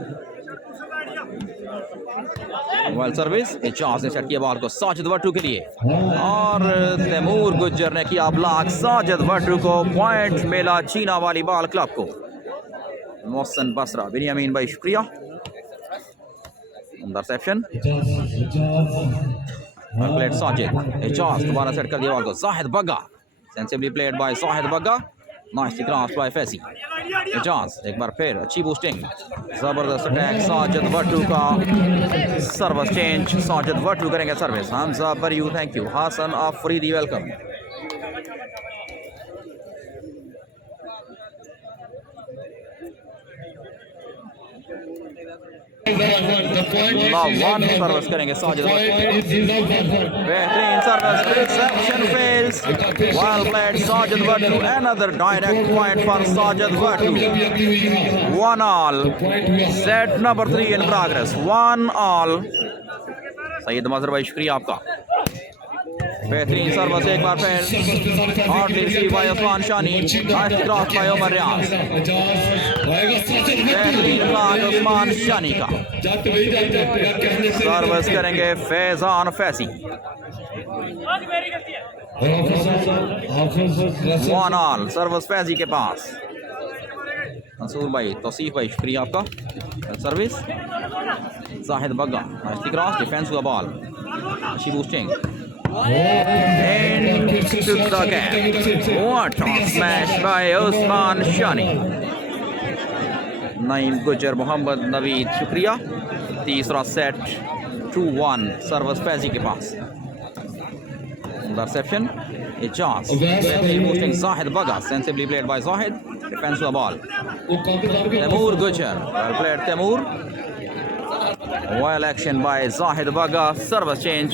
वेल सर्विस। एजाज ने सेट किया बॉल को साजिद वटू के लिए और तैमूर गुजर ने किया ब्लॉक। साजिद वटू को पॉइंट मिला चीना वाली बाल क्लब को। मोहसन बसरा, बेनियामीन भाई शुक्रिया, इंटरसेप्शन। प्लेड साजिद, एजाज दोबारा सेट कर दिया बॉल को, Zahid Bagga sensibly played by Zahid बगा, nice cross by Faizi. Ejaz एक बार फिर अच्छी बूस्टिंग, जबरदस्त अटैक साजिद वटू का, सर्विस चेंज, साजिद वटू करेंगे service. Hamza Bario thank you, Hassan Afridi welcome. Service करेंगे साजिद वटू, बेहतरीन service, reception fails, well played Sajid Wattu, another direct point for Sajid Wattu. 1-all, set number 3 in progress, 1-all। Syed Mazhar भाई शुक्रिया आपका। बेहतरीन सर्विस एक बार फिर और receive by Usman Shani, nice cross by Umar Riaz, बेहतरीन ब्लॉक उस्मान शानी का। सर्विस करेंगे फैजान फैजी। 1 ऑल सर्विस फैजी के पास। मंसूर भाई, तौसीफ भाई, शुक्रिया आपका। Service Zahid Bagga, nice cross, defence हुआ बॉल, अच्छी boosting into the gap. What a smash by Usman Shani. Naeem गुजर, मोहम्मद नवीद, शुक्रिया। तीसरा सेट 2-1 सर्विस फैजी के पास। इंटरसेप्शन इजाज, बेहतरीन boosting Zahid Bagga, sensibly played by Zahid, defence हुआ बॉल, तैमूर गुजर, well played Taimur, well action by Zahid Bagga, service change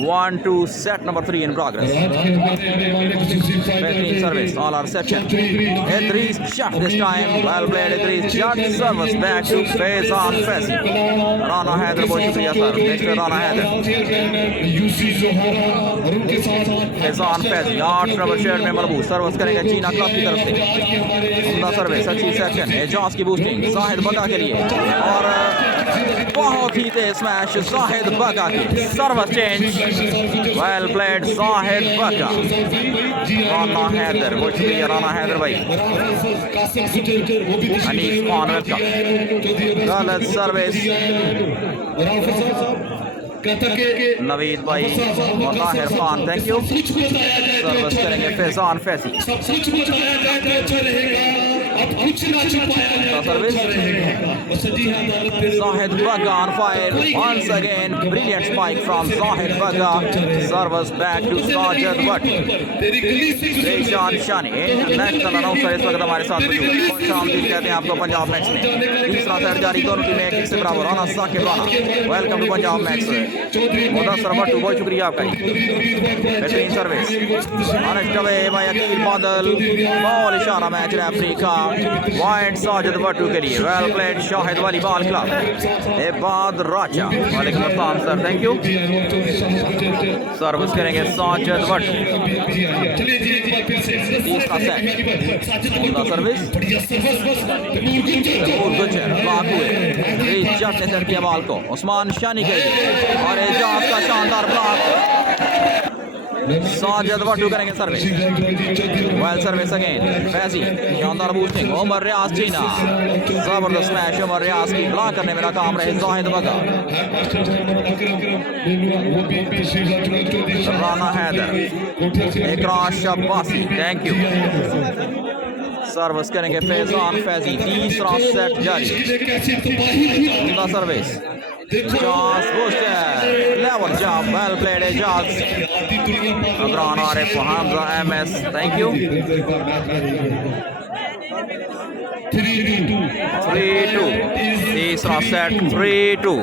1-2 set number 3 in progress. Bettering service, all our reception. Idris shot this time, well played Idris shot, service back to Faizan Faizi. Rana Haider, बहुत शुक्रिया sir, next Rana Haider. Faizan Faizi 8 number शेयर में मरबूत, service करेंगे चीना club की तरफ से। उम्दा सर्विस, अच्छी सेक्शन, एजाज की बूस्टिंग जाहिद बग्गा के लिए और बहुत ही तेज स्मैश जाहिद बग्गा की, service change, well played Zahid Bagga. Rana Haider, बहुत शुक्रिया राना हैदर भाई। अनीस खान वेलकम, गलत सर्विस नवीद भाई और Tahir Khan, thank you. Service करेंगे Faizan Faizi, service Zahid Bagga on fire once again, brilliant spike from Zahid Bagga, service back to Sajid Butt। Reshan Shani international announcer इस वक्त हमारे साथ मौजूद, खुश आमदीद कहते हैं आपको पंजाब मैक्स में। तीसरा सेट जारी, दोनों टीमें एक से बराबर। Rana Saqib Rana, welcome to Punjab Max. Mudassar Bhattu, बहुत शुक्रिया आपका। बेहतरीन सर्विस अनिश डवे भाई, अकील बादल, बॉल इशारा मैच रेफरी का, पॉइंट साजिद भट्टू के लिए, वेल प्लेड शाहिद वाली बॉल क्लब। इबाद राजा, वालेकुम अस्सलाम सर, थैंक यू। सर्विस करेंगे साजिद भट्टू, तीसरा सेट सर्विस गुजर, ब्लॉक हुए, जट ने सेट किया बॉल को उस्मान शानी के लिए और एजाज का शानदार ब्लॉक। साजिद भट्टू करेंगे service, well service again Faizi, शानदार बूस्टिंग, उमर रियाज चीना, जबरदस्त मैच उमर रियाज की, ब्लॉक करने में नाकाम रहे Zahid Bagga. Rana Haider, Ikrash Abbasi, thank you. Service करेंगे फैजान फैजी, तीसरा सेट जारी, service Josh Booster, level job, well played Josh. Agran Arif Hamza MS, thank you. 3-2, तीसरा सेट 3-2।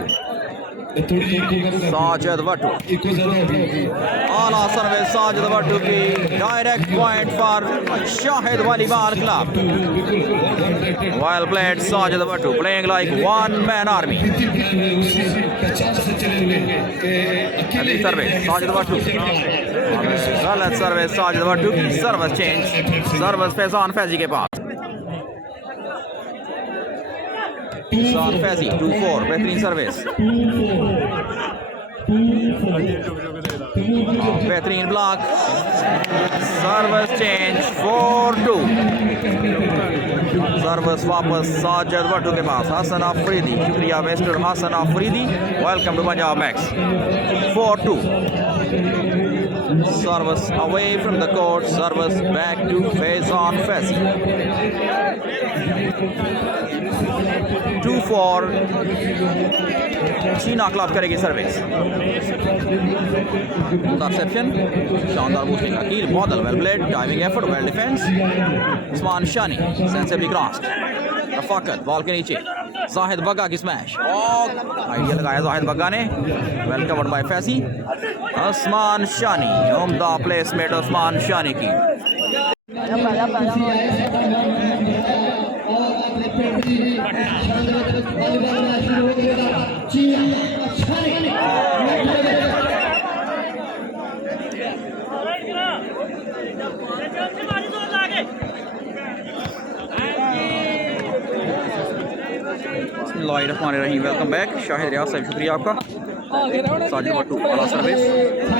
साजिद भट्टू, आला सर्विस साजिद भट्टू की, डायरेक्ट पॉइंट फॉर शाहिद वाली ball club. Well played Sajid Bhattu, playing like one man army. Service Sajid Bhattu, गलत service Sajid Bhattu की, service change, service Faizan Faizi के पास। फैजान फैजी 2-4, बेहतरीन service, बेहतरीन ब्लॉक, सर्विस चेंज 4-2। सर्विस वापस साजिद भट्टू के पास। हसन अफरीदी, शुक्रिया mister Hasan Afridi, welcome to Punjab Max. 4-2, service away from the court, service back to Faizan Faizi. 2-4, China club करेगी सर्विस। इंटरसेप्शन, शानदार boosting, Aqeel Badal, well played, diving effort, well defence, Usman Shani, sensibly crossed, Rafaqat ball के नीचे, जाहिद बग्गा की smash, idea लगाया जाहिद बग्गा ने, well covered by Faizi. Usman Shani, उम्दा placement Usman Shani की। बिस्मिल्लाहिर्रहमानिर्रहीम। Welcome back. शाहिद रियाज साहब शुक्रिया आपका। साजिद भट्टू वाला service.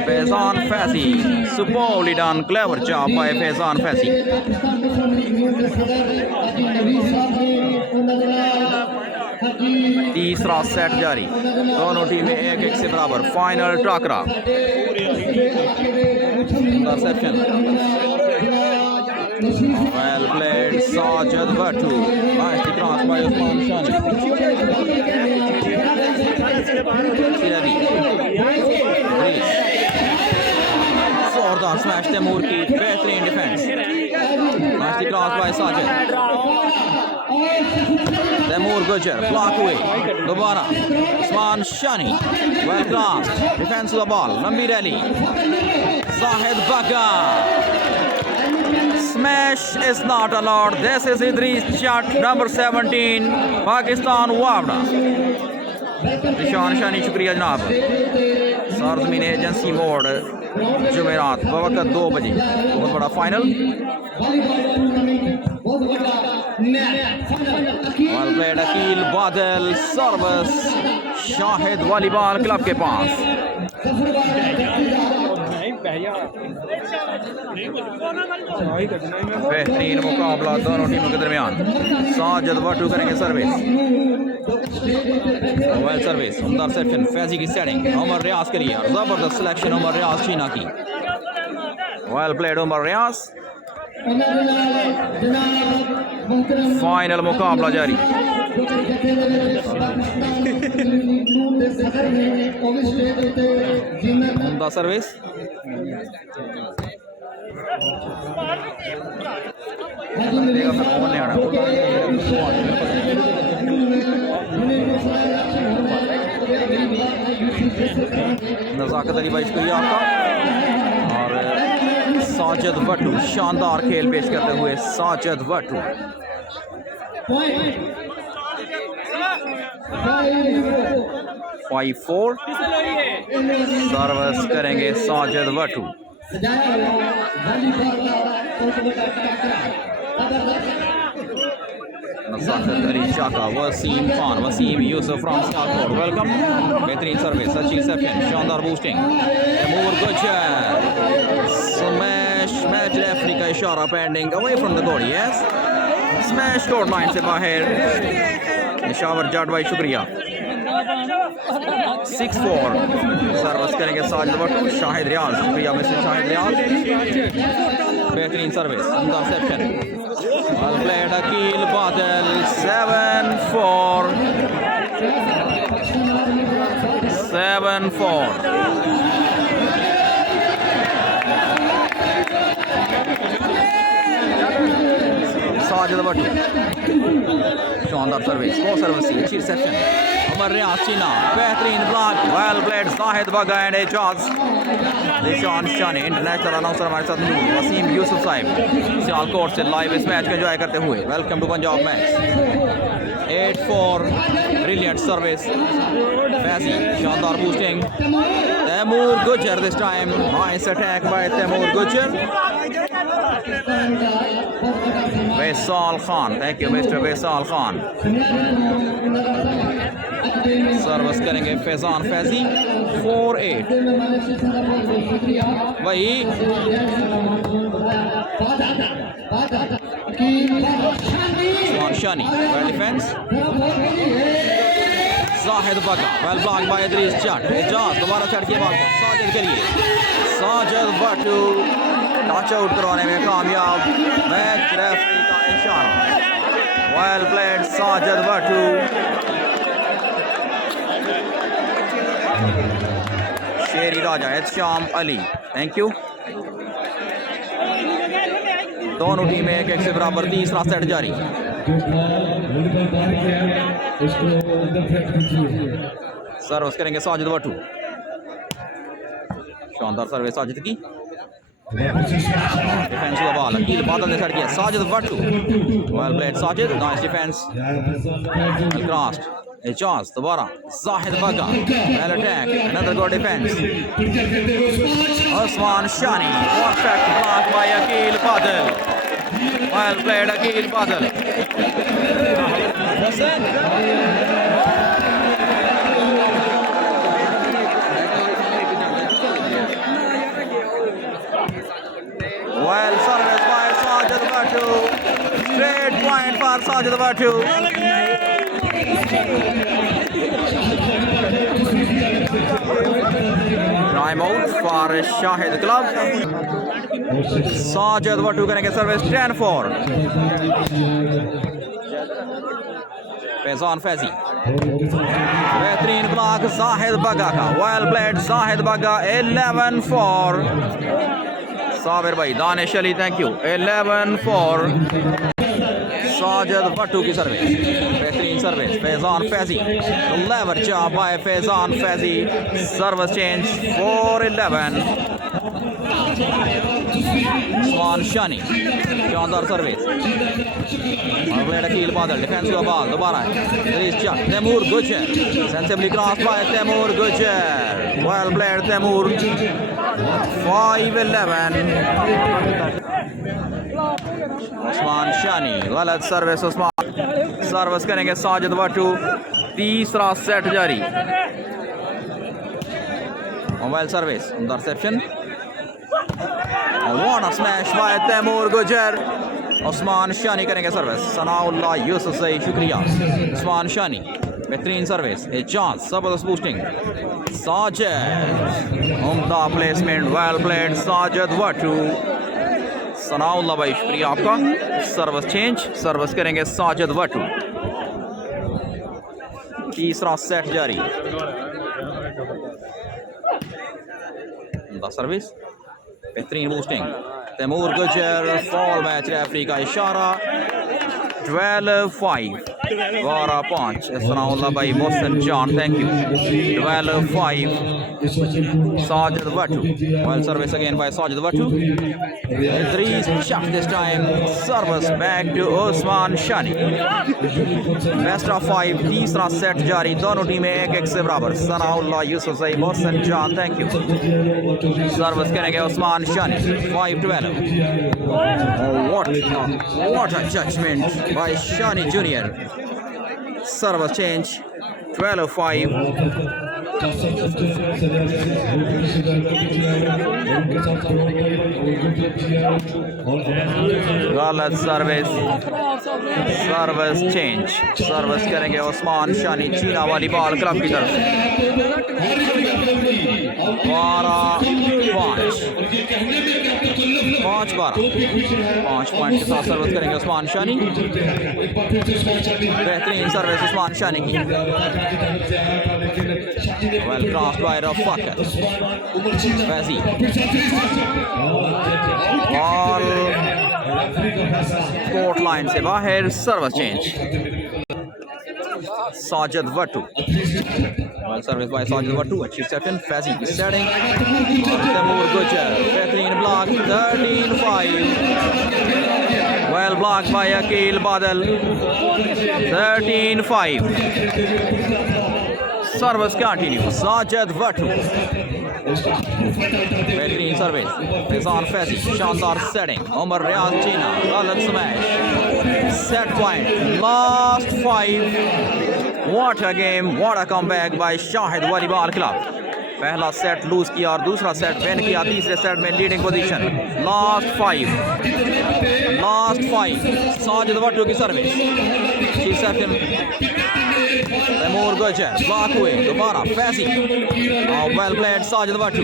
Faizan Faizi superbly done, clever job by Faizan Faizi. तीसरा सेट जारी, दोनों टीमें 1-1 से बराबर। फाइनल टाकरा। Well played, Sajid Bhattu. Nice cross by Usman Shani. जोरदार स्मैश तैमूर की बेहतरीन defence. Nice cross by Sajid. Taimur Gujar block हुए। दोबारा Usman Shani. Well crossed. Defense of the ball. लंबी रैली। Zahid Baga. Smash is not allowed. This is Idris Jat, number 17, Pakistan Wavda. निशान शानी शुक्रिया जनाब। सारजमीन एजेंसी मोड जुमेरात बवक़्त 2 बजे बहुत बड़ा final. Well played Aqeel Badal. Service Shahid volleyball club के पास। बेहतरीन मुकाबला दोनों टीमों के दरमियान। साजिद भट्टू करेंगे सर्विस। वेल सर्विस, उमदा रिसेप्शन, फैजी की सेटिंग उमर रियाज के लिए। जबरदस्त सिलेक्शन उमर रियाज चीना की। वेल प्लेड उमर रियाज। फाइनल मुकाबला जारी। उमदा सर्विस। नज़ाकत अली भाई शुक्रिया आपका। और साजिद भट्टू शानदार खेल पेश करते हुए साजिद भट्टू। 5-4 सर्विस करेंगे साजिद भट्टू। नज़ाकत अली शाका, वसीम खान, वसीम यूसुफ फ्रॉम सियालकोट। वेलकम। बेहतरीन सर्विस, अच्छी रिसेप्शन, शानदार बूस्टिंग। तैमूर गुजर। स्मैश मैच रेफरी का इशारा pending away from the goal. Yes, smash court line से बाहर। निशावर जाट भाई शुक्रिया। 6-4 सर्विस करेंगे साजिद भट्टू। शाहिद रियाज शुक्रिया मिस्टर शाहिद रियाज। बेहतरीन सर्विस, उमदा रिसेप्शन। वेल प्लेड अकील बादल। 7-4 साजिद भट्टू। शानदार सर्विस, वो सर्विस अच्छी रिसेप्शन। उमर रियाज चीना, बेहतरीन ब्लॉक। वेल प्लेड जाहिद बगा एंड एजाज। निशान शानी इंटरनेशनल अनाउंसर हमारे साथ मौजूद। वसीम यूसुफ साहिब सियालकोट से लाइव इस मैच को एंजॉय करते हुए। Welcome to Punjab match. 8-4 brilliant service. Faizi शानदार boosting. Taimur Gujjar this time. Nice attack by Taimur Gujjar. Waisal Khan, thank you mister Waisal Khan. Service करेंगे फैजान फैजी। 4-8 भाई। Usman Shani, well defence. जाहिद बगा, well block by Idrees Jat. Ejaz दोबारा चढ़ के बॉल को साजिद के लिए। साजिद भट्टू टच आउट करवाने में कामयाब। मैच रेफरी का इशारा। Well played Sajid Bhattu. Sheri Raja Ehtesham Ali, thank you. दोनों टीमें 1-1 से बराबर। तीसरा सेट जारी। सर्विस करेंगे साजिद भट्टू। शानदार सर्विस साजिद की। डिफेंस हुआ बॉल, अकील बादल ने सेट किया। Sajid Bhattu, well played Sajid, nice defence. Crossed Ejaz दोबारा। जाहिद बगा, well attack, another good defence. Usman Shani, perfect block by Aqeel Badal. Well played Aqeel Badal. शानदार Sajid Vatu. Time out for Shahid club. Sajid Vatu करेंगे सर्विस 10-4। फैजान फैजी, बेहतरीन ब्लॉक जाहिद बगा का, वेल प्लेड जाहिद बगा। 11-4 साबिर भाई, दानिश अली थैंक यू। 11-4 साजिद भट्टू की सर्विस, बेहतरीन service. Faizan Faizi, clever job by Faizan Faizi. Service change 4-11। Usman Shani, शानदार सर्विस। अकील बादल, डिफेंसिव बॉल दोबारा तैमूर गुजर, सेंसिबली क्रॉस बाय तैमूर गुजर। Well played Taimur. 5-11 उस्मान शानी, गलत सर्विस। उस्मान सर्विस करेंगे साजिद वाटू। तीसरा सेट जारी। Mobile service, interception. What a smash by Taimur Gujar. Usman शानी करेंगे सर्विस। सनाउल्लाह यूसुफ से शुक्रिया। उस्मान शानी, बेहतरीन सर्विस। ए चांस, जबरदस्त बूस्टिंग। साजिद, उम्दा प्लेसमेंट, वेल प्लेड साजिद वाटू। सनाउल्लाह भाई शुक्रिया आपका। सर्विस चेंज, सर्विस करेंगे साजिद वाटू। तीसरा सेट जारी। उम्दा सर्विस, बेहतरीन बूस्टिंग। तैमूर गुजर, फॉल मैच रेफरी का इशारा। 12-5 12-5 सनाउल्लाह भाई Mohsin Jan thank you. 12-5 Sajid Vatu. Well service again by Sajid Vatu. 3 shot this time. Service back to Usman Shani. Best of 5 तीसरा सेट जारी। दोनों टीमें 1-1 से बराबर। सनाउल्लाह यूसुफ सही Mohsin Jan thank you. Service करेंगे उस्मान शानी। 5-12। What a judgment by Shani Junior. Service change 12-5. गलत सर्विस। सर्विस चेंज, सर्विस करेंगे उस्मान शानी। चीना वाली बॉल क्लब की तरफ। 12-5 5-12 5 पॉइंट के साथ सर्विस करेंगे उस्मान शानी। बेहतरीन सर्विस उस्मान शानी की। Well crossed by Rafaqat Faizi. Ball court line से बाहर। सर्विस चेंज साजिद वाटू। सर्विस बाय साजिद वाटू। अच्छी सेटिंग फैजी की सेटिंग। तैमूर गुजर, बेहतरीन block. 13-5 well block by Aqeel Badal. 13-5 service continue Sajid वाटू। बेहतरीन सर्विस फैजान फैजी। शानदार सेटिंग उमर रियाज चीना। गलत smash. Set point last 5। What a game, what a comeback by Shahid volleyball club. पहला सेट लूज किया और दूसरा सेट विन किया। तीसरे सेट में लीडिंग पोजीशन। लास्ट 5 साजिद वाटू की सर्विस। तैमूर गुजर ब्लॉक हुए दोबारा फैजी। वेल प्लेड साजिद वाटू।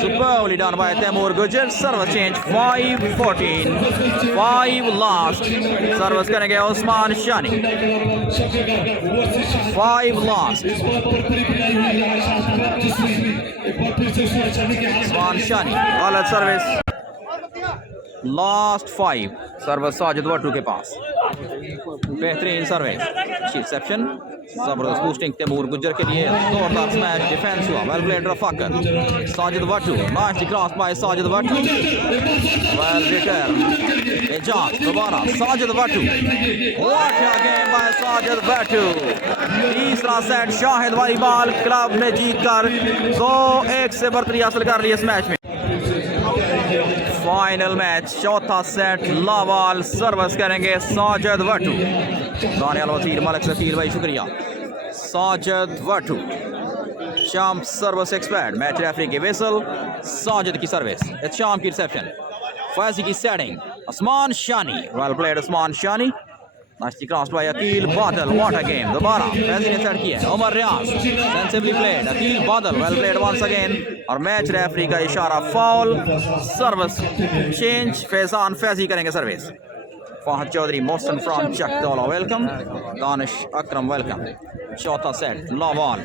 Superbly done by तैमूर गुजर। Service change 5-14 5 last. सर्विस करेंगे उस्मान शानी। 5 लास्ट। उस्मान शानी गलत service. Last 5 service Sajid Vatu के पास। बेहतरीन सर्विस। रिसेप्शन, जबरदस्त बूस्टिंग तैमूर गुजर के लिए। जोरदार स्मैश, डिफेंस हुआ। वेल प्लेड रफाकत साजिद वाटू। Nice cross by Sajid Vatu. Well return Ejaz दोबारा Sajid Vatu. What a game by Sajid Vatu. तीसरा सेट शाहिद वॉलीबॉल क्लब ने जीतकर 2-1 से बढ़तरी हासिल कर ली इस मैच में। फाइनल मैच चौथा सेट लावाल। सर्विस करेंगे साजिद वाटू। दानियाल वसीर, मलिक शकील भाई शुक्रिया। साजिद वाटू शाम सर्विस एक्सपर्ट। मैच रेफरी के वेसल। साजिद की सर्विस। शाम की रिसेप्शन। फैजी की setting. Osman Shani. Well played, Osman Shani. Nicely crossed by Akil Badal. What a game. दोबारा फैजी ने सेट किया. Omar Riaz. Sensibly played. Akil Badal. Well played once again. और match referee का इशारा foul. Service change. Faizan Faizi करेंगे service. Fahad Chaudhary, Mohsen from Chakdala, welcome. Danish Akram, welcome. चौथा set law ball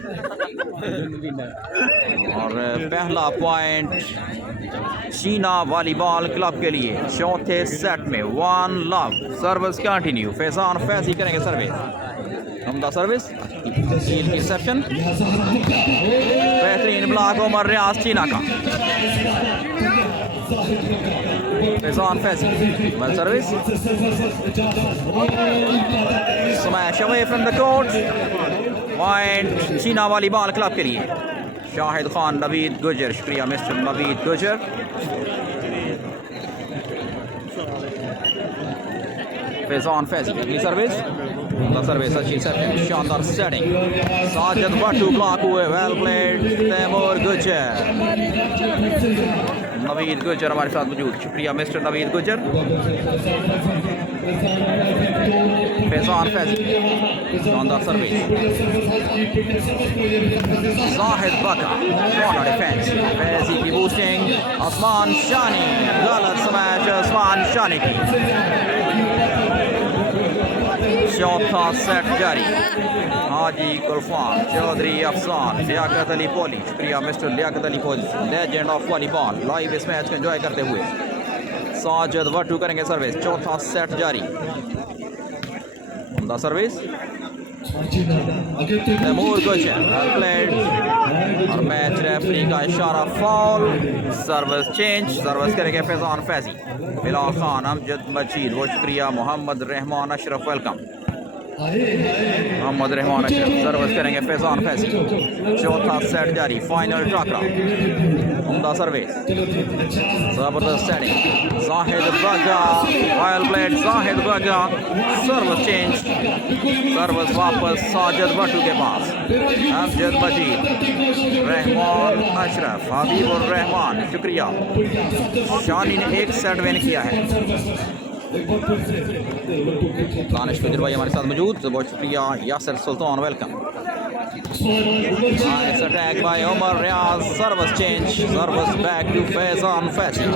और पहला पॉइंट चीना वॉलीबॉल क्लब के लिए चौथे सेट में 1 love. Service continue. Faizan Faizi करेंगे सर्विस. उम्दा सर्विस. रिसेप्शन. बेहतरीन ब्लॉक उमर रियाज चीना का. Faizan Faizi. Well service. Smash away from the court. Point चीना वॉलीबॉल क्लब के लिए. शाहिद खान नवीद गुजर. शुक्रिया मिस्टर नवीद गुजर. फैजान फैजी अगली सर्विस. सर्विस अच्छी सेटिंग. शानदार सेटिंग. साजिद भट्टू ब्लॉक हुए. वेल प्लेड तैमूर गुजर. नवीद गुजर हमारे साथ मौजूद. शुक्रिया मिस्टर नवीद गुजर. फैजान फैजी. शानदार सर्विस. जाहिद बका. Corner defence. फैजी की बूस्टिंग. उस्मान शानी. गलत स्मैश उस्मान शानी की. चौथा सेट जारी. हाजी गुलफान चौधरी अफसान. लियाकत अली पोली. शुक्रिया mister Liaqat Ali Poli, legend of volleyball. Live इस मैच को एंजॉय करते हुए साजिद वट्टू करेंगे सर्विस. चौथा सेट जारी. उम्दा सर्विस. तैमूर गुजर. वेल प्लेड और मैच रेफरी का इशारा फाउल. Service change. सर्विस करेंगे फैजान फैजी. बिलाल खान अमजद मजीद. वो शुक्रिया. मोहम्मद रहमान अशरफ वेलकम. मोहम्मद रहमान अशरफ. सर्विस करेंगे फैजान फैजी. चौथा सेट जारी. फाइनल टाकरा. उम्दा सर्विस. जबरदस्त सेटिंग. जाहिद बगा. वेल प्लेड जाहिद बगा. Service change. सर्विस वापस साजिद भट्टू के पास. अमजद मजीद. रहमान अशरफ. हबीबुर रहमान. शुक्रिया. शानी ने एक सेट विन किया है. दानिश गुजर भाई हमारे साथ मौजूद. बहुत शुक्रिया. यासिर सुल्तान welcome. Nice attack by Omar Riaz. Service change. Service back to Faizan Faizi.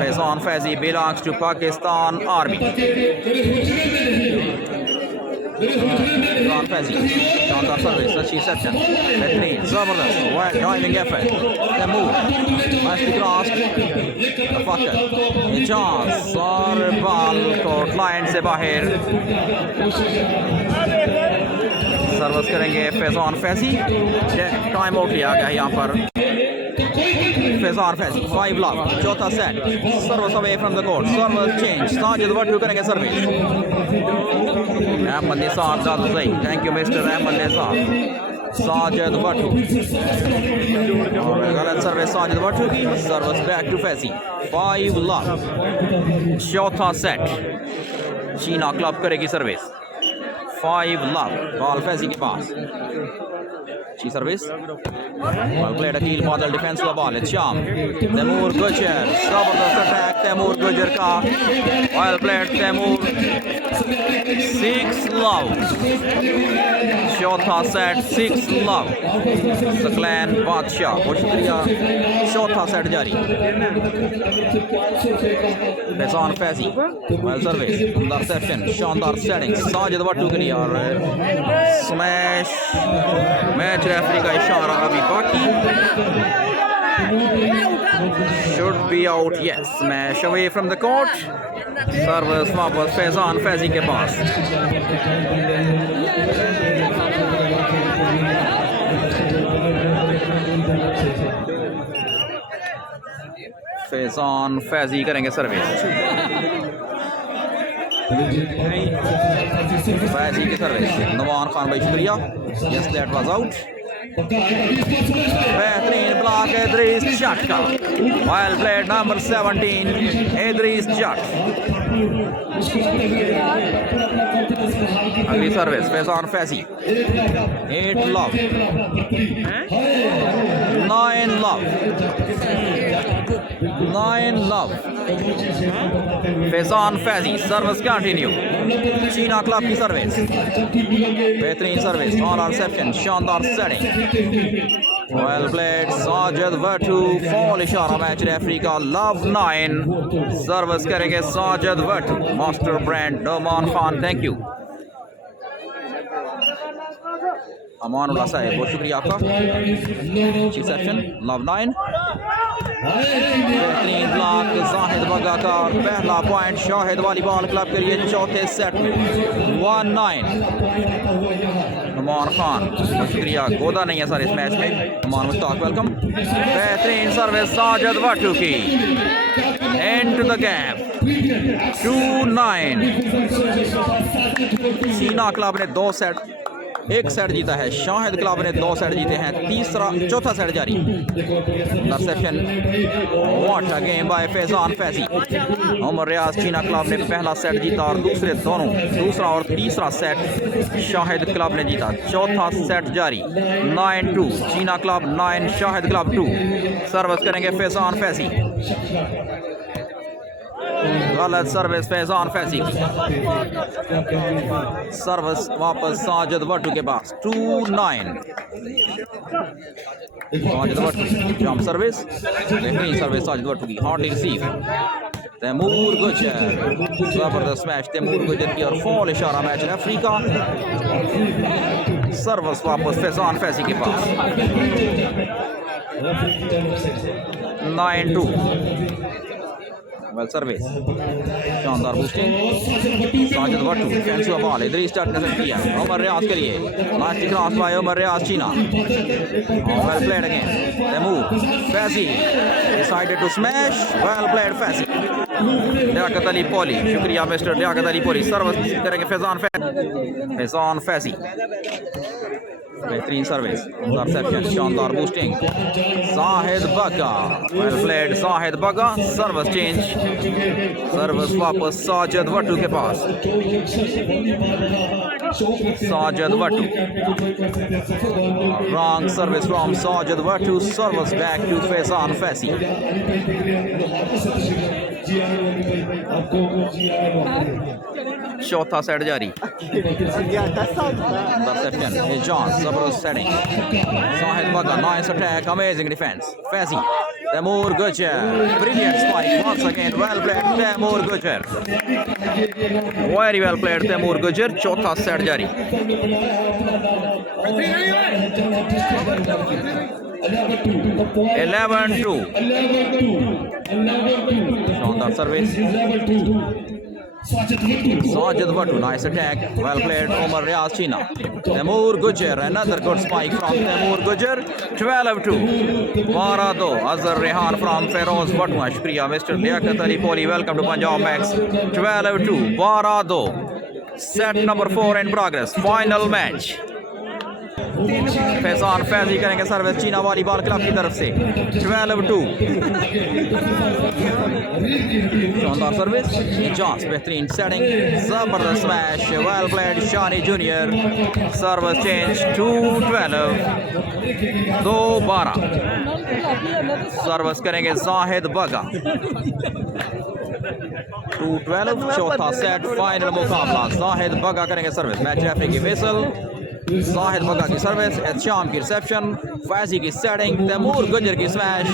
Faizan Faizi belongs to Pakistan Army. Faizan Faizi. शानदार सर्विस. अच्छी सेक्शन. बेहतरीन. जबरदस्त. Wide driving effort. Taimur. nicely crossed. फकत. चांस और बॉल कोर्ट लाइन से बाहर. Service करेंगे Faizan Faizi. Time out लिया गया यहाँ पर. फैजान फैजी. 5 लव. चौथा set. Service away from the court. Service change. Sajid Bhattu करेंगे सर्विस. अहमद निसार दादू सही. Thank you mister Ahmad Nisar. Sajid Bhattu. गलत सर्विस साजिद भट्टू की. Service back to Faizi. 5 love. चौथा सेट. चीना क्लब करेगी सर्विस. 5 लव. बॉल फैजी के पास. अच्छी service. Well played. Akil Badal defense the ball. It's Sham. Taimur Gujar. जबरदस्त अटैक तैमूर गुजर का. Well played Taimur. 6 लव. चौथा सेट. 6 लव. सकलैन बादशाह. बहुत शुक्रिया. चौथा सेट जारी. फैजान फैजी. Well service. शानदार सेक्शन. शानदार सेटिंग. साजिद भट्टू के लिए और स्मैश. मैच रेफरी का इशारा अभी बाकी. Should be out. Yes. Smash away from the court. Service वापस फैजान फैजी के पास. फैजान फैजी करेंगे सर्विस. फैजी की सर्विस. नवान खान भाई शुक्रिया. Yes, that was out. बेहतरीन ब्लॉक इदरीस जट का. Well played number 17 इदरीस जट. अगली service Faizan Faizi. 8 love. 9 love. 9 love. Faizan Faizi, service continue. China Club की सर्विस, बेहतरीन सर्विस, ऑन रिसेप्शन, शानदार setting. Well played, Sajid Vatu. Fall इशारा मैच रेफरी का. Love 9 सर्विस करेंगे Sajid Watu. Master brand Noman Khan, thank you. Amanullah साहब, बहुत शुक्रिया आपका. Chief section love 9. बेहतरीन ब्लॉक जाहिद बगा का. और पहला पॉइंट शाहिद वॉलीबॉल क्लब के लिए चौथे सेट में 1-9. नुमान खान, बहुत शुक्रिया. गोदा नहीं है सर इस मैच में. नुमान मुश्ताक, वेलकम. बेहतरीन सर्विस साजिद वटू की. Into the gap. 2-9. सीना क्लब ने 2 सेट, 1 सेट जीता है. शाहिद क्लब ने 2 सेट जीते हैं. चौथा सेट जारी. Reception, what a game by Faizan Faizi. Umar Riyaz China club ने पहला सेट जीता और दूसरा और तीसरा सेट शाहिद क्लब ने जीता. चौथा सेट जारी. 9-2 चीना क्लब 9 शाहिद क्लब 2. सर्विस करेंगे फैजान फैजी. गलत सर्विस फैजान फैजी की. सर्विस वापस साजिद वटू के पास. 2-9 साजिद वटू. जंप सर्विस, बेहतरीन सर्विस साजिद वटू की. Hardly receive. तैमूर गुजर, जबरदस्त मैच तैमूर गुजर की. और फॉल इशारा मैच रेफरी का. सर्विस वापस फैजान फैजी के पास. 9-2. वेल सर्विस, शानदार बूस्टिंग. साजिद वटू डिफेंस हुआ बॉल. इधर ही स्टार्ट नजर किया उमर रियाज के लिए. लास्ट क्रॉस बाय उमर रियाज चीना. Well played again. Taimur Faizi decided to smash. Well played Faizi. Liaqat Ali Poli, शुक्रिया मिस्टर लियाकत अली पोली. सर्विस करेंगे फैजान फैजी. बेहतरीन सर्विस, इंटरसेप्शन, शानदार बूस्टिंग. जाहिद बगा, वेल प्लेड जाहिद बगा. Service change. सर्विस वापस साजिद वटू के पास. Sajid Watu. Wrong service from Sajid Watu. Service back to Faizan Faizi. चौथा सेट जारी. इंटरसेप्शन, जॉन जबरदस्त सेटिंग. जाहिद बगा, nice attack, amazing defence. Faizi. Taimur Gujjar, brilliant spike once again. Well played Taimur Gujjar. Very well played Taimur गुजर. चौथा सेट जारी. 11-2. शानदार service. Sajid Watu, nice attack, well played Umar Riyaz China. Taimur Gujjar, another good spike from Taimur Gujjar. 12-2. 12-2. Azhar Rehan from Feroz Batua, शुक्रिया mister Liaqat Ali Poli. Welcome to Punjab Max. 12-2. 12-2. Set number 4 in progress. Final match. Faizan Faizi करेंगे service चीना volleyball club की तरफ से. 12-2. शानदार सर्विस, जॉन्स बेहतरीन सेटिंग, जबरदस्त स्मैश. वेल प्लेड शानी junior. Service change. 2-12. 2-12. Service करेंगे जाहिद बगा. 2-12. चौथा सेट फाइनल मुकाबला. जाहिद बगा करेंगे सर्विस. मैच रेफरी की विसल. जाहिद बगा की सर्विस, एहतशाम की रिसेप्शन, फैजी की सेटिंग, तैमूर गुजर की स्मैश.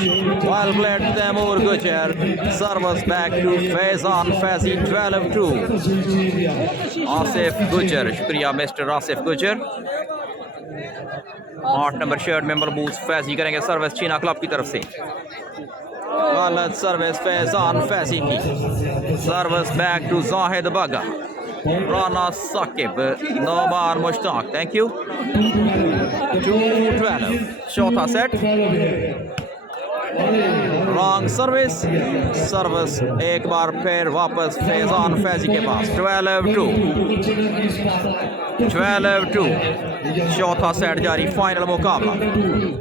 वेल प्लेड तैमूर गुजर. Service back to Faizan Faizi. 12-2. Asif Gujar, शुक्रिया मिस्टर आसिफ गुजर. 8 नंबर शर्ट में मरबूस फैजी करेंगे सर्विस चीना क्लब की तरफ से. गलत सर्विस फैजान फैजी की. Service back to Zahid Baga. Rana Saqib, Noman Mushtaq, thank you. 2-12. चौथा सेट. Wrong service. सर्विस एक बार फिर वापस फैजान फैजी के पास. 12-2. 12-2. चौथा सेट जारी. फाइनल मुकाबला.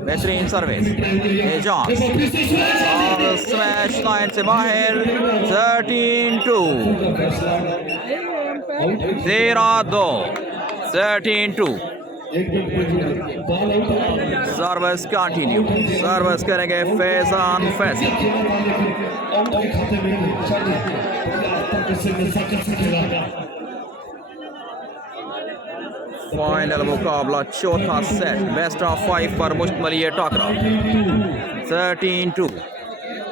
बेहतरीन सर्विस, एजाज और स्मैश लाइन से बाहर. 13-2. 13-2. सर्विस कंटिन्यू, सर्विस करेंगे फैजान फैजी। फाइनल मुकाबला चौथा सेट बेस्ट ऑफ 5 पर मुश्तमिल ये टकरा 13-2।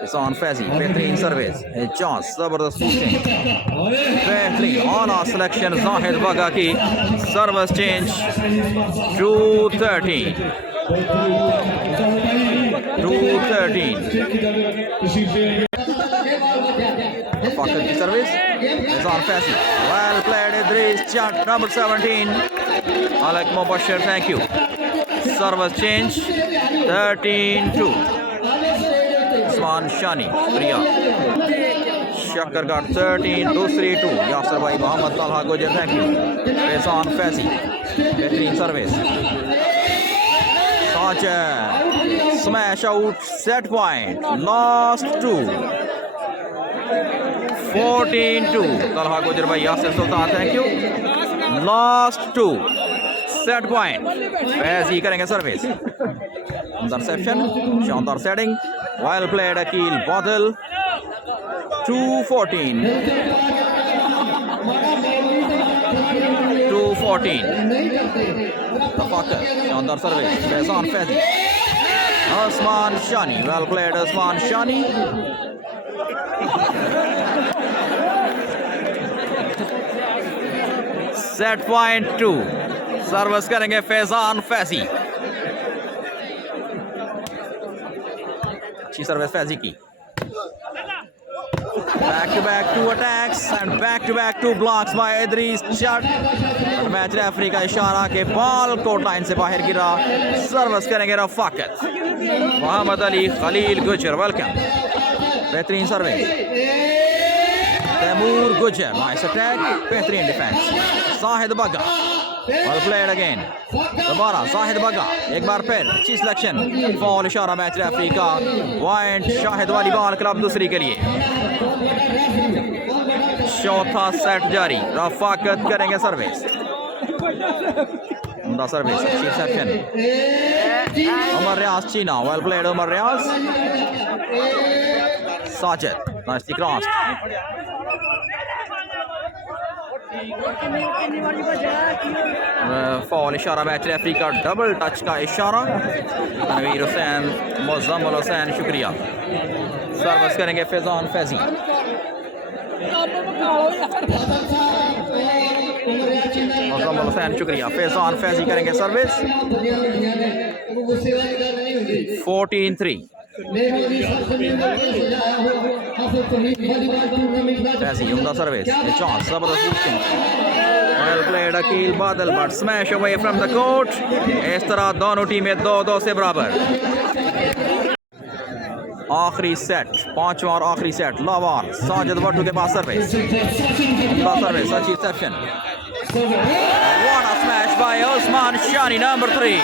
फैजान फैजी बेहतरीन सर्विस, चांस जबरदस्त बेहतरीन ऑला सिलेक्शन जाहिद बगा की सर्विस चेंज 2-13 Fakir की service, Faizan Faizi well played Idrees Jat number 17 Alek Mubashir, thank you। Service change 13-2 Usman Shani Priya Shakargarh 13 दूसरी 2 यासर भाई मोहम्मद तलहा गुजर, थैंक यू। फैजान फैजी बेहतरीन service, smash out set point last 2 14-2 Talha Gujjar भाई Yasir Sultan, thank you. Last 2 set point Faizi करेंगे सर्विस, इंटरसेप्शन शानदार setting well played Aqeel Badal 2-14 Tafakar शानदार service Faizan Faizi Usman Shani well played Usman Shani set point 2 service करेंगे फैजान फैजी, अच्छी सर्विस फैजी की। Back to back 2 attacks and back to back 2 blocks by Idris Jat। Match referee का इशारा के ball court line से बाहर गिरा, सर्विस करेंगे रफाकत मोहम्मद अली खलील गुजर, वेलकम बेहतरीन सर्विस तैमूर गुजर, नाइस अटैक बेहतरीन डिफेंस शाहिद बगा वेल प्लेड अगेन दोबारा शाहिद बगा एक बार फिर अच्छी सिलेक्शन फॉल इशारा मैच रेफरी का पॉइंट शाहिद वाली बॉल क्लब दूसरी के लिए। चौथा सेट जारी, रफाकत करेंगे सर्विस, उमदा सर्विस अच्छी सेक्शन उमर रियाज चीना वेल प्लेड उमर रियाज साजिद नाइसली क्रॉस फॉल इशारा मैच रेफरी का डबल टच का इशारा तनवीर हुसैन मुज़म्मिल हुसैन शुक्रिया। सर्विस करेंगे फैजान फैजी मुज़म्मिल हुसैन शुक्रिया, फैजान फैजी करेंगे सर्विस 14-3 फैजी उमदा सर्विस चांस जबरदस्त वेल प्लेड अकील बादल but smash away from the court. इस तरह दोनों टीमें 2-2 से बराबर। आखिरी सेट पांचवा और आखिरी सेट लावार साजिद भट्टू के पास सर्विस अच्छी section what a smash by Usman Shani number 3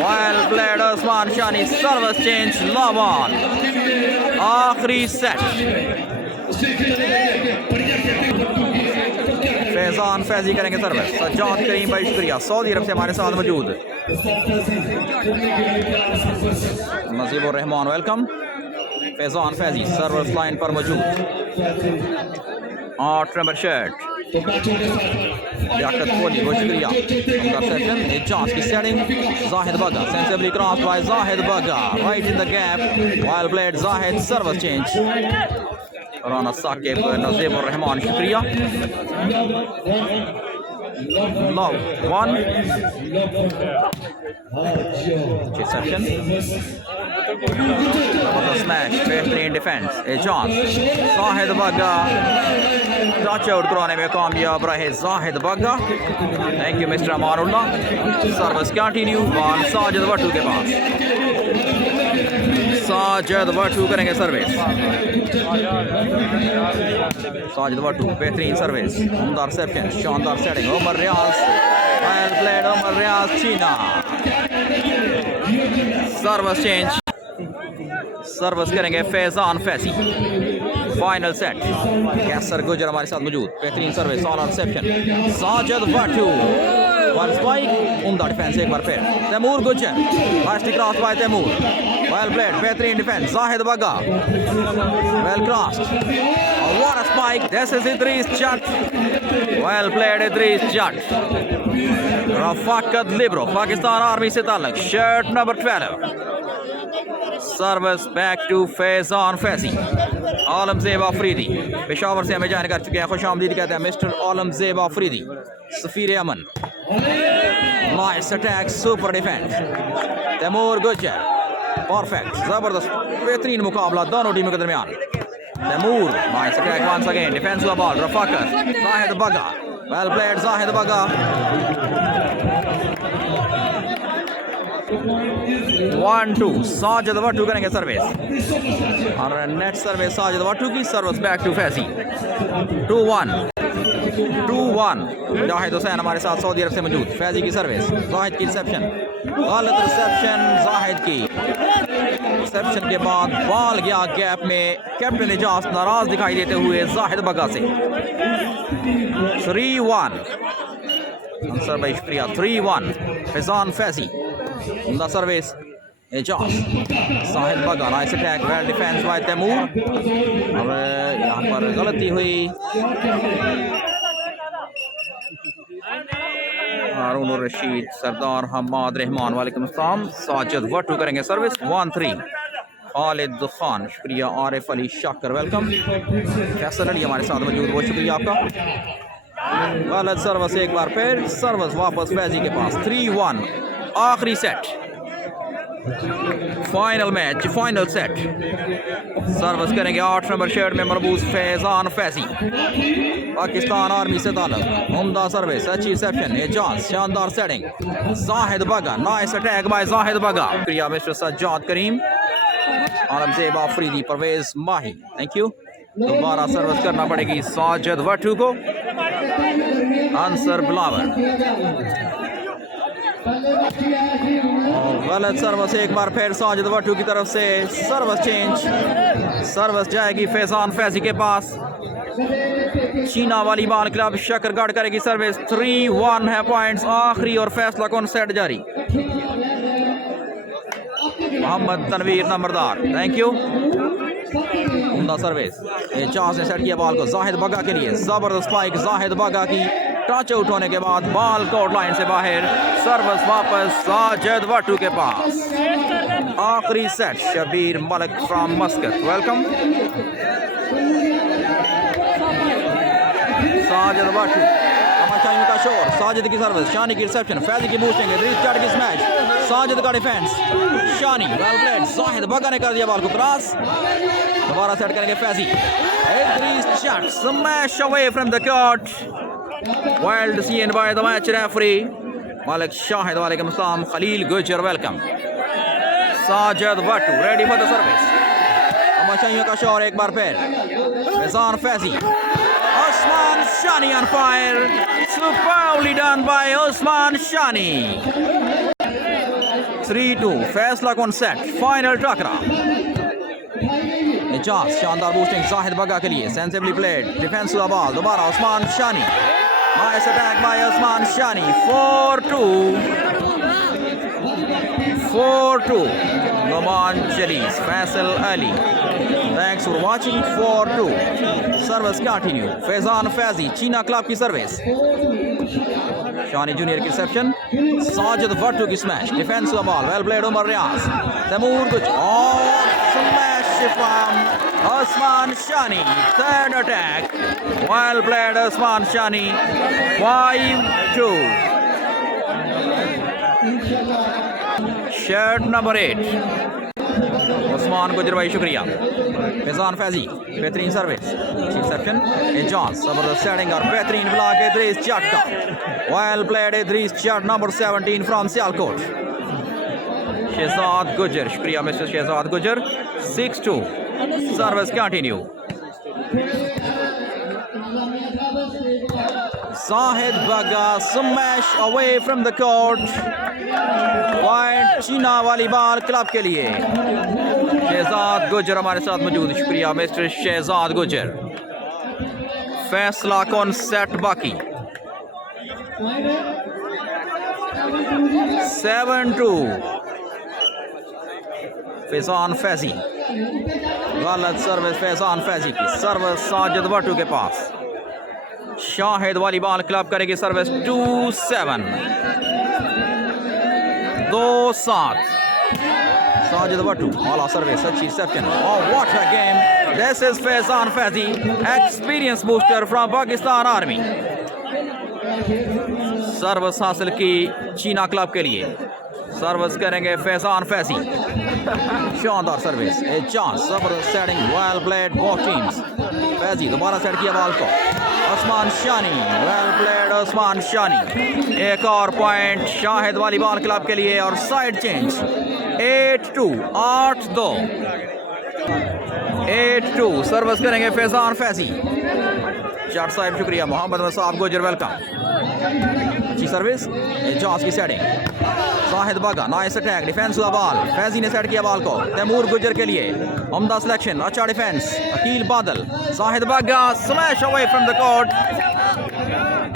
well played Usman Shani service change लावार आखिरी सेट फैजान फैजी करेंगे सर्विस, सज्जाद करीम भाई शुक्रिया सऊदी अरब से हमारे साथ मौजूद। Najibur Rehman welcome, Faizan Faizi service line पर मौजूद 8 नंबर शर्ट लियाकत कोहली बहुत शुक्रिया। सेक्शन चांस की setting Zahid Bagga sensibly cross by Zahid Bagga right in the gap well played Zahid service change Rana Saqib Najibur Rehman शुक्रिया। लव 1 सेक्शन स्मैश बेहतरीन defence a chance Zahid Bagga touch out कराने में कामयाब रहे Zahid Bagga, thank you mister Amanullah. Service continue ball Sajid Bhattu के पास, साजिद भट्टू करेंगे सर्विस साजिद भट्टू बेहतरीन सर्विस उमदा रिसेप्शन शानदार सेटिंग उमर रियाज वेल प्लेड उमर रियाज चीना सर्विस चेंज सर्विस करेंगे फैजान फैजी फाइनल सेट। कैसर गुजर हमारे साथ मौजूद, बेहतरीन सर्विस ऑन रिसेप्शन। साजिद वाटू वन स्पाइक, उम्दा डिफेंस एक बार फिर। Taimur Gujar, last cross by Taimur, well played, बेहतरीन डिफेंस। जाहिद बगा, well crossed, what a spike, this is Idris Jat, well played Idris Jat। Rafaqat libero, Pakistan army से ताल्लुक, shirt number 12। Service back to Faizan Faizi. Alamzeb Afridi Peshawar से हमें ज्वाइन कर चुके हैं, खुश आमदीद कहते हैं mister Alamzeb Afridi. Safeer Aman, nice attack, super defence. Taimur Gujjar, perfect, जबरदस्त, बेहतरीन मुकाबला दोनों टीमों के दरमियान। Taimur, nice attack once again, defence हुआ बॉल। रफाकत, जाहिद बगा, वेल प्लेड जाहिद बगा। 1-2, साजिद वाटू करेंगे सर्विस और नेट सर्विस साजिद वाटू की। Service back to Faizi. 2-1 Zahid Hussain हमारे साथ सऊदी अरब से मौजूद। फैजी की सर्विस, जाहिद की रिसेप्शन, गलत रिसेप्शन जाहिद की। रिसेप्शन के बाद बॉल गया गैप में, कैप्टन एजाज नाराज दिखाई देते हुए जाहिद बगा से। 3-1 अंसर भाई शुक्रिया। 3-1 फैजान फैजी, उम्दा सर्विस एजाज, जाहिद बगा, nice attack, well defence by Taimur. अब यहाँ पर गलती हुई, हारून रशीद, सरदार हमाद रहमान, वालेकुम अस्सलाम। साजिद वाटू करेंगे सर्विस। 1-3 खालिद खान, शुक्रिया। आरिफ अली शाकर, वेलकम। फैसल अली हमारे साथ मौजूद, बहुत शुक्रिया आपका। गलत सर्विस एक बार फिर, सर्विस वापस फैजी के पास। 3-1 आखिरी set, final match, final set. Service करेंगे 8 नंबर शर्ट में मरबूज फैजान फैजी, पाकिस्तान आर्मी से ताल्लुक। उम्दा सर्विस, अच्छी रिसेप्शन, एजाज, शानदार सेटिंग। जाहिद बगा, nice attack bye Zahid Bagga, शुक्रिया mister Sajjad Karim. Alamzeb Afridi, Parvez Mahi, thank you. दोबारा सर्विस करना पड़ेगी साजिद वाटू को। आंसर बिलावर, गलत सर्विस एक बार फिर साजिद वाटू की तरफ से। सर्विस चेंज, सर्विस जाएगी फैजान फैजी के पास। चीना वाली बाल क्लब शकरगढ़ करेगी सर्विस। 3-1 है पॉइंट्स, आखिरी और फैसला कौन सेट जारी। Mohammad Tanveer Numberdar, thank you. उम्दा सर्विस, एजाज ने सेट किया बॉल को जाहिद बगा के लिए। जबरदस्त स्पाइक जाहिद बगा की, टच आउट होने के बाद बॉल कोर्ट लाइन से बाहर। सर्विस वापस साजिद वाटू के पास। आखिरी set, Shabbir Malik from Muscat, welcome. Sajid Vatu, तमाशाइयों का शोर। साजिद की सर्विस, शानी की रिसेप्शन, फैजी की बूस्टिंग, इदरीस जट की स्मैश, साजिद का डिफेंस, शानी, वेल प्लेड। जाहिद बगा ने कर दिया बॉल को क्रॉस। दोबारा सेट करेंगे Faizi. Idrees Jat, smash away from the court, wild scene by the match referee Malik Shahid, वालेकुम अस्सलाम। Khalil Gujjar, welcome. Sajid Watu ready for the service. तमाशाइयों का शोर एक बार फिर। Faizan Faizi, Osman Shani on fire, superbly done by Osman Shani। 3-2 फैसला कौन सेट, फाइनल टकरा। एजाज, शानदार बूस्टिंग जाहिद बगा के लिए, सेंसिबली प्लेड, डिफेंस हुआ बॉल। दोबारा Usman Shani, nice attack by Usman Shani. 4-2 Noman Jaliz, Faisal Ali, thanks for watching। 4-2 service continue. Faizan Faizi, China club की सर्विस, शानी जूनियर की रिसेप्शन, साजिद वाटू की स्मैश, डिफेंस हुआ ball, well played Umar Riaz. Taimur कुछ और smash from Usman Shani. Third attack, well played Usman Shani. 5-2 shirt number 8 Usman Gujjar भाई, शुक्रिया। फैजान फैजी, बेहतरीन सर्विस, रिसेप्शन, एजाज, जबरदस्त सेटिंग और बेहतरीन ब्लॉक इदरीस जट का। Well played Idrees Jatt, number 17 from Sialkot. Shahzad Gujar, शुक्रिया mister Shahzad Gujar. 6-2 service continue. Zahid Baga, smash away from the court, point Cheena वाली बाल क्लब के लिए। शहजाद गुजर हमारे साथ मौजूद, शुक्रिया मिस्टर शहजाद गुजर। फैसला कौन सेट बाकी 7-2 फैजान फैजी, गलत सर्विस फैजान फैजी की, सर्विस साजिद भट्टू के पास। शाहिद वॉलीबॉल क्लब करेगी service 2-7 2-7 Sajid Bhattu all service अच्छी सेक्शन। और what a game, this is Faizan Faizi, experience booster from Pakistan army. Service हासिल की चीना क्लब के लिए, सर्विस करेंगे फैजान फैजी। शानदार सर्विस, ए चांस, जबरदस्त setting, well played both teams. Faizi दोबारा सेट किया बॉल को, उस्मान शानी, वेल प्लेड उस्मान शानी। एक और पॉइंट शाहिद वॉलीबॉल क्लब के लिए और साइड चेंज 8-2 8-2 8-2 सर्विस करेंगे फैजान फैजी। चार साहिब शुक्रिया, मोहम्मद मसाब गुजर वेलकम। अच्छी सर्विस, एजाज की सेटिंग, शाहिद बागा नाइस अटैक, डिफेंस हुआ बॉल, फैजी ने सेट किया बॉल को तैमूर गुजर के लिए, उम्दा सिलेक्शन, अच्छा डिफेंस, अकील बादल, शाहिद बागा smash away from the court.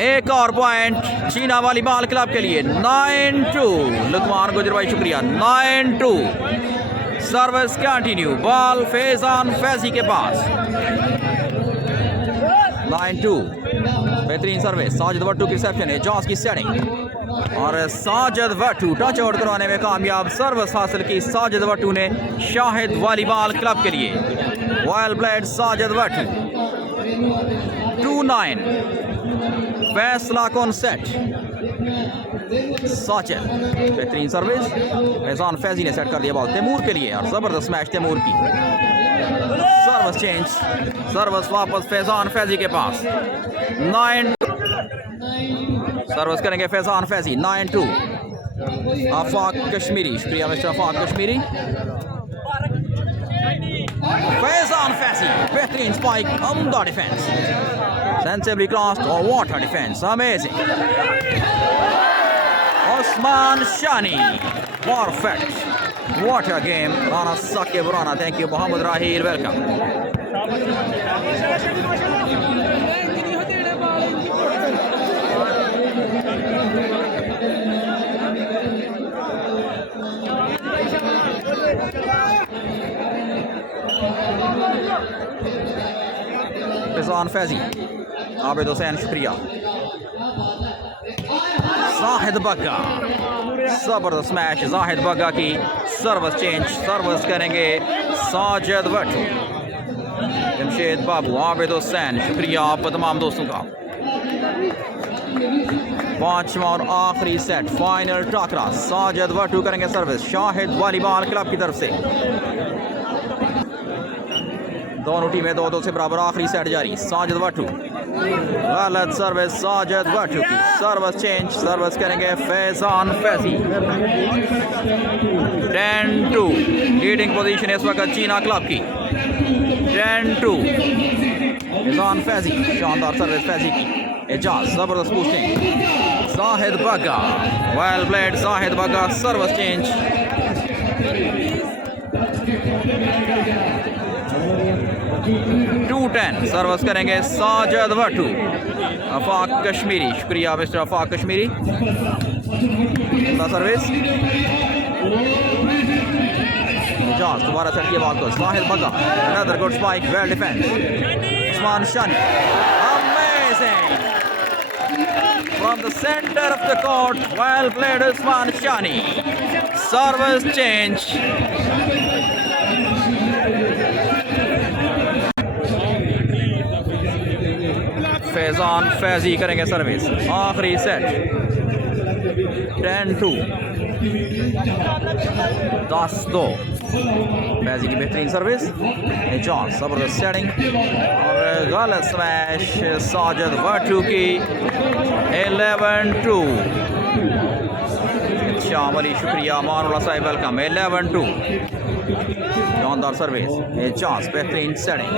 एक और पॉइंट चीना वॉलीबॉल क्लब के लिए 9-2 लुकमान गुजर भाई शुक्रिया। 9-2 service continue, ball Faizan Faizi के पास। 9-2 बेहतरीन सर्विस, साजिद भट्टू की रिसेप्शन है, जॉस की सेटिंग और साजिद भट्टू टच आउट करवाने में कामयाब। सर्विस हासिल की साजिद भट्टू ने शाहिद वॉलीबॉल क्लब के लिए। Well played Sajid Bhattu. 2-9 फैसला कौन सेट, साजिद बेहतरीन सर्विस, फैजान फैजी ने सेट कर दिया बॉल तैमूर के लिए और जबरदस्त मैच तैमूर की। सर्विस चेंज, सर्विस वापस फैजान फैजी के पास। 9 सर्विस करेंगे फैजान फैजी। 9-2 आफाक कश्मीरी, शुक्रिया मिस्टर आफाक कश्मीरी। फैजान फैजी बेहतरीन स्पाइक, उम्दा डिफेंस, सेंसिबली क्रॉस्ड और what a defence, amazing. Usman Shani perfect, what a game. Rana Saqib Rana, thank you. Mohammad Raheel welcome. Faizan Faizi, Abid Hussain शुक्रिया। जाहिद बग्गा जबरदस्त मैच, जाहिद बग्गा की सर्विस चेंज, सर्विस करेंगे साजिद भट्टू। जमशेद बाबू, आबिद हुसैन शुक्रिया आप तमाम दोस्तों का। पांचवा और आखिरी सेट, फाइनल टाकरा, साजिद भट्टू करेंगे सर्विस शाहिद वॉलीबॉल क्लब की तरफ से। दोनों टीमें 2-2 से बराबर, आखिरी सेट जारी। साजिद भट्टू गलत सर्विस, साजिद भट्टू की सर्विस चेंज, सर्विस करेंगे फैजान फैजी। 10-2 लीडिंग पोजीशन इस वक्त चीना क्लब की। 10-2 फैजान फैजी, शानदार सर्विस फैजी की। एजाज जबरदस्त pushing, Zahid Bagga well played, Zahid Bagga service change. 2-10 service करेंगे साजिद भट्टू। आफाक कश्मीरी, शुक्रिया मिस्टर आफाक कश्मीरी। सर्विस जॉस दोबारा सेट किया बॉल को, Sahil Bagga another good spike, well defence, Usman Shani amazing from the center of the court, well played Usman Shani. Service change. Faizan Faizi करेंगे सर्विस, आखिरी सेट 10-2 10-2 फैजी की बेहतरीन सर्विस, जॉन जबरदस्त सेटिंग और गलत स्मैश साजिद भट्टू की। 11-2 शाम अली शुक्रिया, मानुल्ला साहिब वेलकम। 11-2 शानदार सर्विस, चांस बेहतरीन सेटिंग,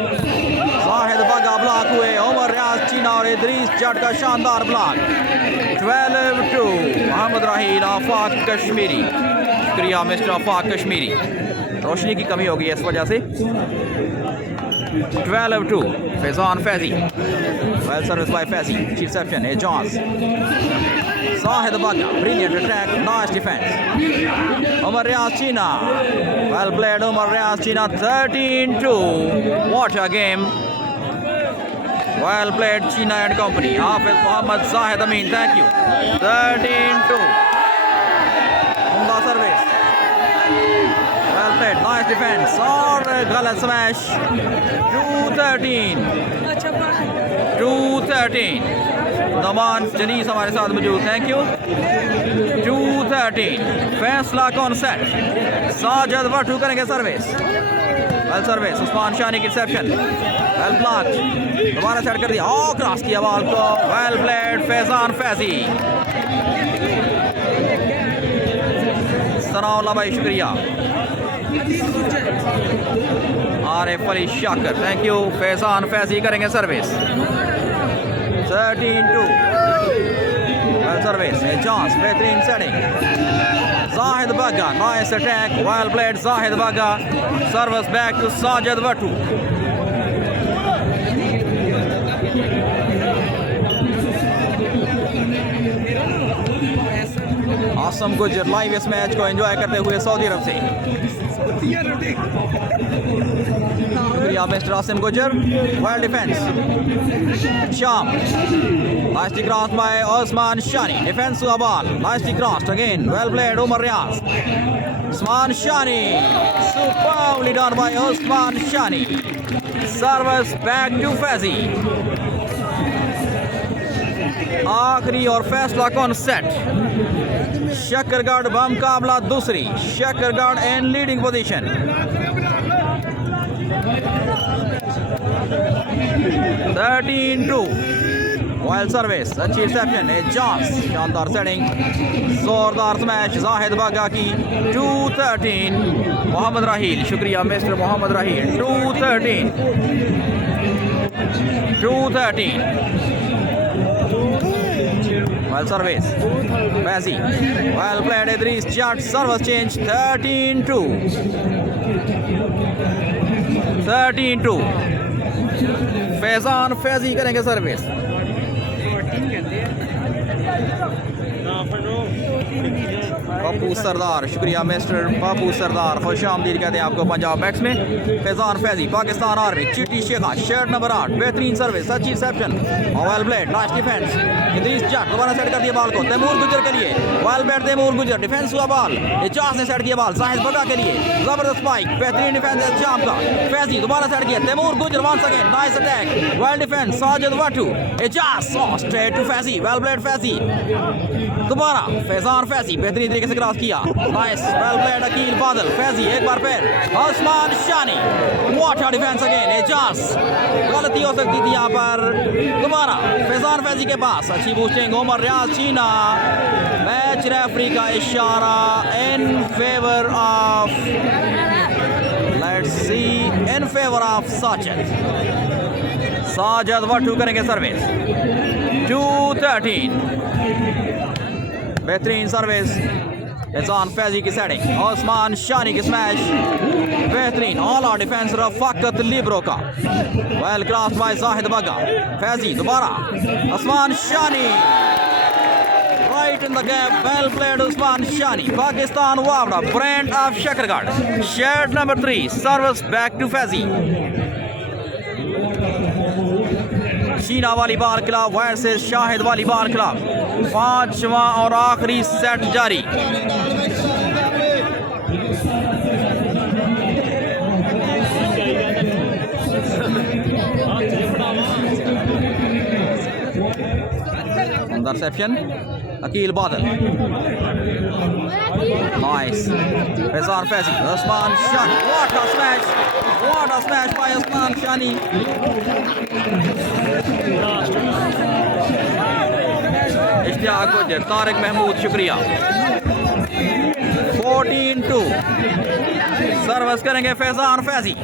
जाहिद बग्गा ब्लॉक हुए, उमर रियाज चीना और इदरीस जट का शानदार ब्लॉक। 12-2 मोहम्मद राहील, आफाक कश्मीरी, शुक्रिया मिस्टर आफाक कश्मीरी। रोशनी की कमी होगी इस वजह से। 12-2 Faizan Faizi, well serviced by Faizi, cheap reception, a Johns, Zahid Bagga, brilliant attack, nice defense. Umar Riaz China, well played Umar Riaz China, 13-2, what a game. Well played China and company. Hafiz Muhammad Zahid Amin, thank you. 13-2. Umda service. Well played, nice defense. Or galat smash. 2-13. 2-13. Daman Janice हमारे साथ मौजूद, thank you. 2-13. फैसला कौन set? Sajid वटू करेंगे service. Well service, Usman Shani की reception. Well blocked. दोबारा set कर दिया. क्रॉस किया बॉल को. Well played Faizan Faizi. सनाउल्लाह भाई शुक्रिया. Arif Ali Shakar, thank you. फैजान फैजी करेंगे service. 13-2. Well service, a chance, बेहतरीन setting. Zahid Bagga, nice attack, well played Zahid Bagga. Service back to Sajid Vatu. Asam Gujar live इस मैच को एंजॉय करते हुए सऊदी अरब से. शुक्रिया मिस्टर आसिम गुजर. Well defence. Sham. Nicely crossed by Osman Shani. Defense to Abal. Nicely crossed again. Well played Umar Riaz. Osman Shani. Superbly done by Osman Shani. Service back to Faizi. आखिरी और फैसला कौन set? Shakargarh बमुकाबला दूसरी. शकरगढ़ इन leading position. 13-2. Wild service, अच्छी reception, a chance, शानदार setting, जोरदार smash Zahid बागा की. 2-13. मोहम्मद राहील, शुक्रिया मिस्टर मोहम्मद राहील. 2-13. Well service, Faizi. Well played Idris Jat. Service change. 13-2. 13-2. Faizan Faizi करेंगे सर्विस. पप्पू सरदार, शुक्रिया मिस्टर पप्पू सरदार, खुश आमदीद कहते हैं आपको पंजाब मैक्स में. फैजान फैजी, पाकिस्तान आर्मी, चिट्टी शेखा, शर्ट नंबर 8, बेहतरीन सर्विस, अच्छी reception, well played, nice defence. Idrees Jat दोबारा सेट कर दिया बॉल को तैमूर गुजर के लिए. वेल प्लेड तैमूर गुजर. डिफेंस हुआ बॉल. एजाज ने सेट किया बॉल जाहिद बगा के लिए. जबरदस्त स्पाइक, बेहतरीन डिफेंस शाम का. फैजी दोबारा सेट किया. Taimur Gujjar once again, nice attack, well defence. Sajid Watu. Ejaz straight to Faizi. Well played Faizi. दोबारा फैजान फैजी बेहतरीन तरीके से क्रॉस किया. नाइस, वेल प्लेड अकील बादल. फैजी एक बार फिर. Usman Shani. What a defence again. Ejaz, गलती हो सकती थी यहाँ पर. दोबारा फैजान फैजी के पास. अच्छी बूस्टिंग. उमर रियाज चीना. मैच रेफरी का इशारा in favour of, let's see, in favour of Sajid. Sajid वटू करेंगे सर्विस. 2-13. बेहतरीन सर्विस. एजान फैजी की सेटिंग. उस्मान शानी की स्मैश. बेहतरीन all out defence Rafaqat Libre का. वेल क्रॉस बाय जाहिद बगा. फैजी दोबारा. उस्मान शानी. Right in the gap. Well played Usman Shani. Pakistan Wavda, brand of Shakargad. Shirt number 3. Service back to Faizi. China volleyball club versus Shahid volleyball club. 5वां और आखिरी set जारी. Interception Aqeel Badal. Nice. Faizan Faizi. Usman Shani. What a smash. What a smash by Osman Shani. Ishtiaq Gujjar, Tariq Mahmood, शुक्रिया. 14-2. Service करेंगे Faizan Faizi.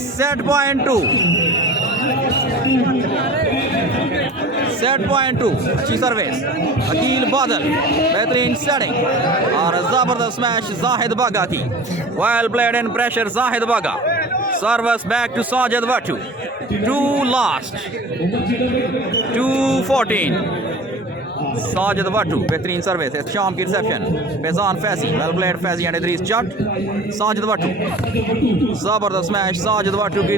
Set point 2. Set point 2, अच्छी service Aqeel Badal, बेहतरीन setting और जबरदस्त स्मैश जाहिद बागा की, well played in pressure Zahid बागा, सर्विस बैक टू साजिद वाटू, 2 लास्ट, 2-14 साजिद वाटू, बेहतरीन सर्विस शाम की reception, Faizan Faizi, well played Faizi and Idrees Jat, Sajid Watu, जबरदस्त स्मैश साजिद वाटू की,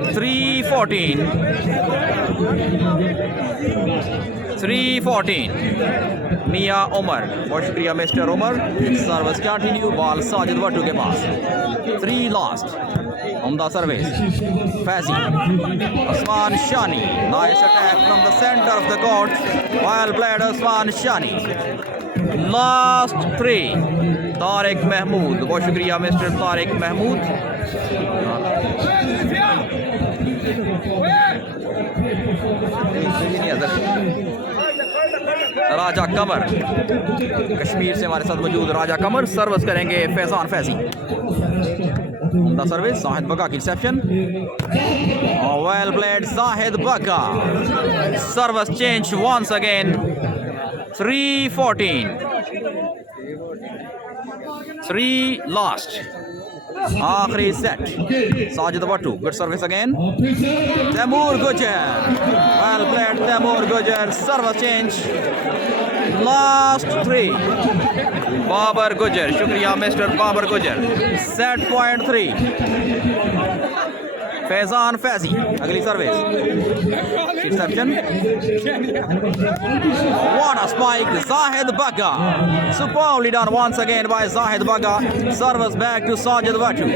3-14 मिया उमर, बहुत शुक्रिया mister Umar, service continue, ball Sajid Vatu के पास, 3 लास्ट, उम्दा service Faizi, Usman Shani, nice attack from the centre of the court, well played Usman Shani, last 3 Tariq Mahmood, बहुत शुक्रिया मिस्टर तारिक महमूद, राजा कमर कश्मीर से हमारे साथ मौजूद, राजा कमर सर्विस करेंगे फैजान फैजी, द सर्विस जाहिद बगा की रिसेप्शन, वेल प्लेड जाहिद बगा, service change once again, 3-14 3 last, आखिरी सेट साजिद वाटू, गुड सर्विस अगेन, तैमूर गुजर, वेल प्लेड तैमूर गुजर, सर्विस चेंज, लास्ट 3 बाबर गुजर, शुक्रिया मिस्टर बाबर गुजर, सेट पॉइंट 3 फैजान फैजी, अगली service reception, what a spike, Zahid Baga, superbly done once again by Zahid Baga, service back to Sajid Watu,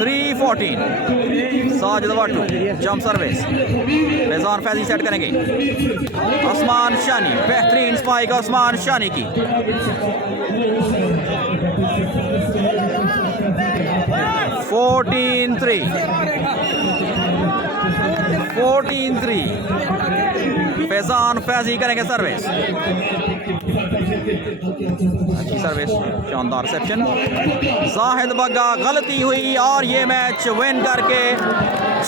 3-14 Sajid Watu, jump service, Faizan Faizi set करेंगे, उस्मान शानी, बेहतरीन spike Usman Shani की, 14-3 फैजान फैजी करेंगे service, अच्छी service, शानदार रिसेप्शन, जाहिद बगा गलती हुई और ये मैच विन करके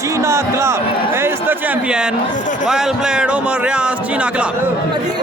China club is the champion, well played Umar Riyaz China club.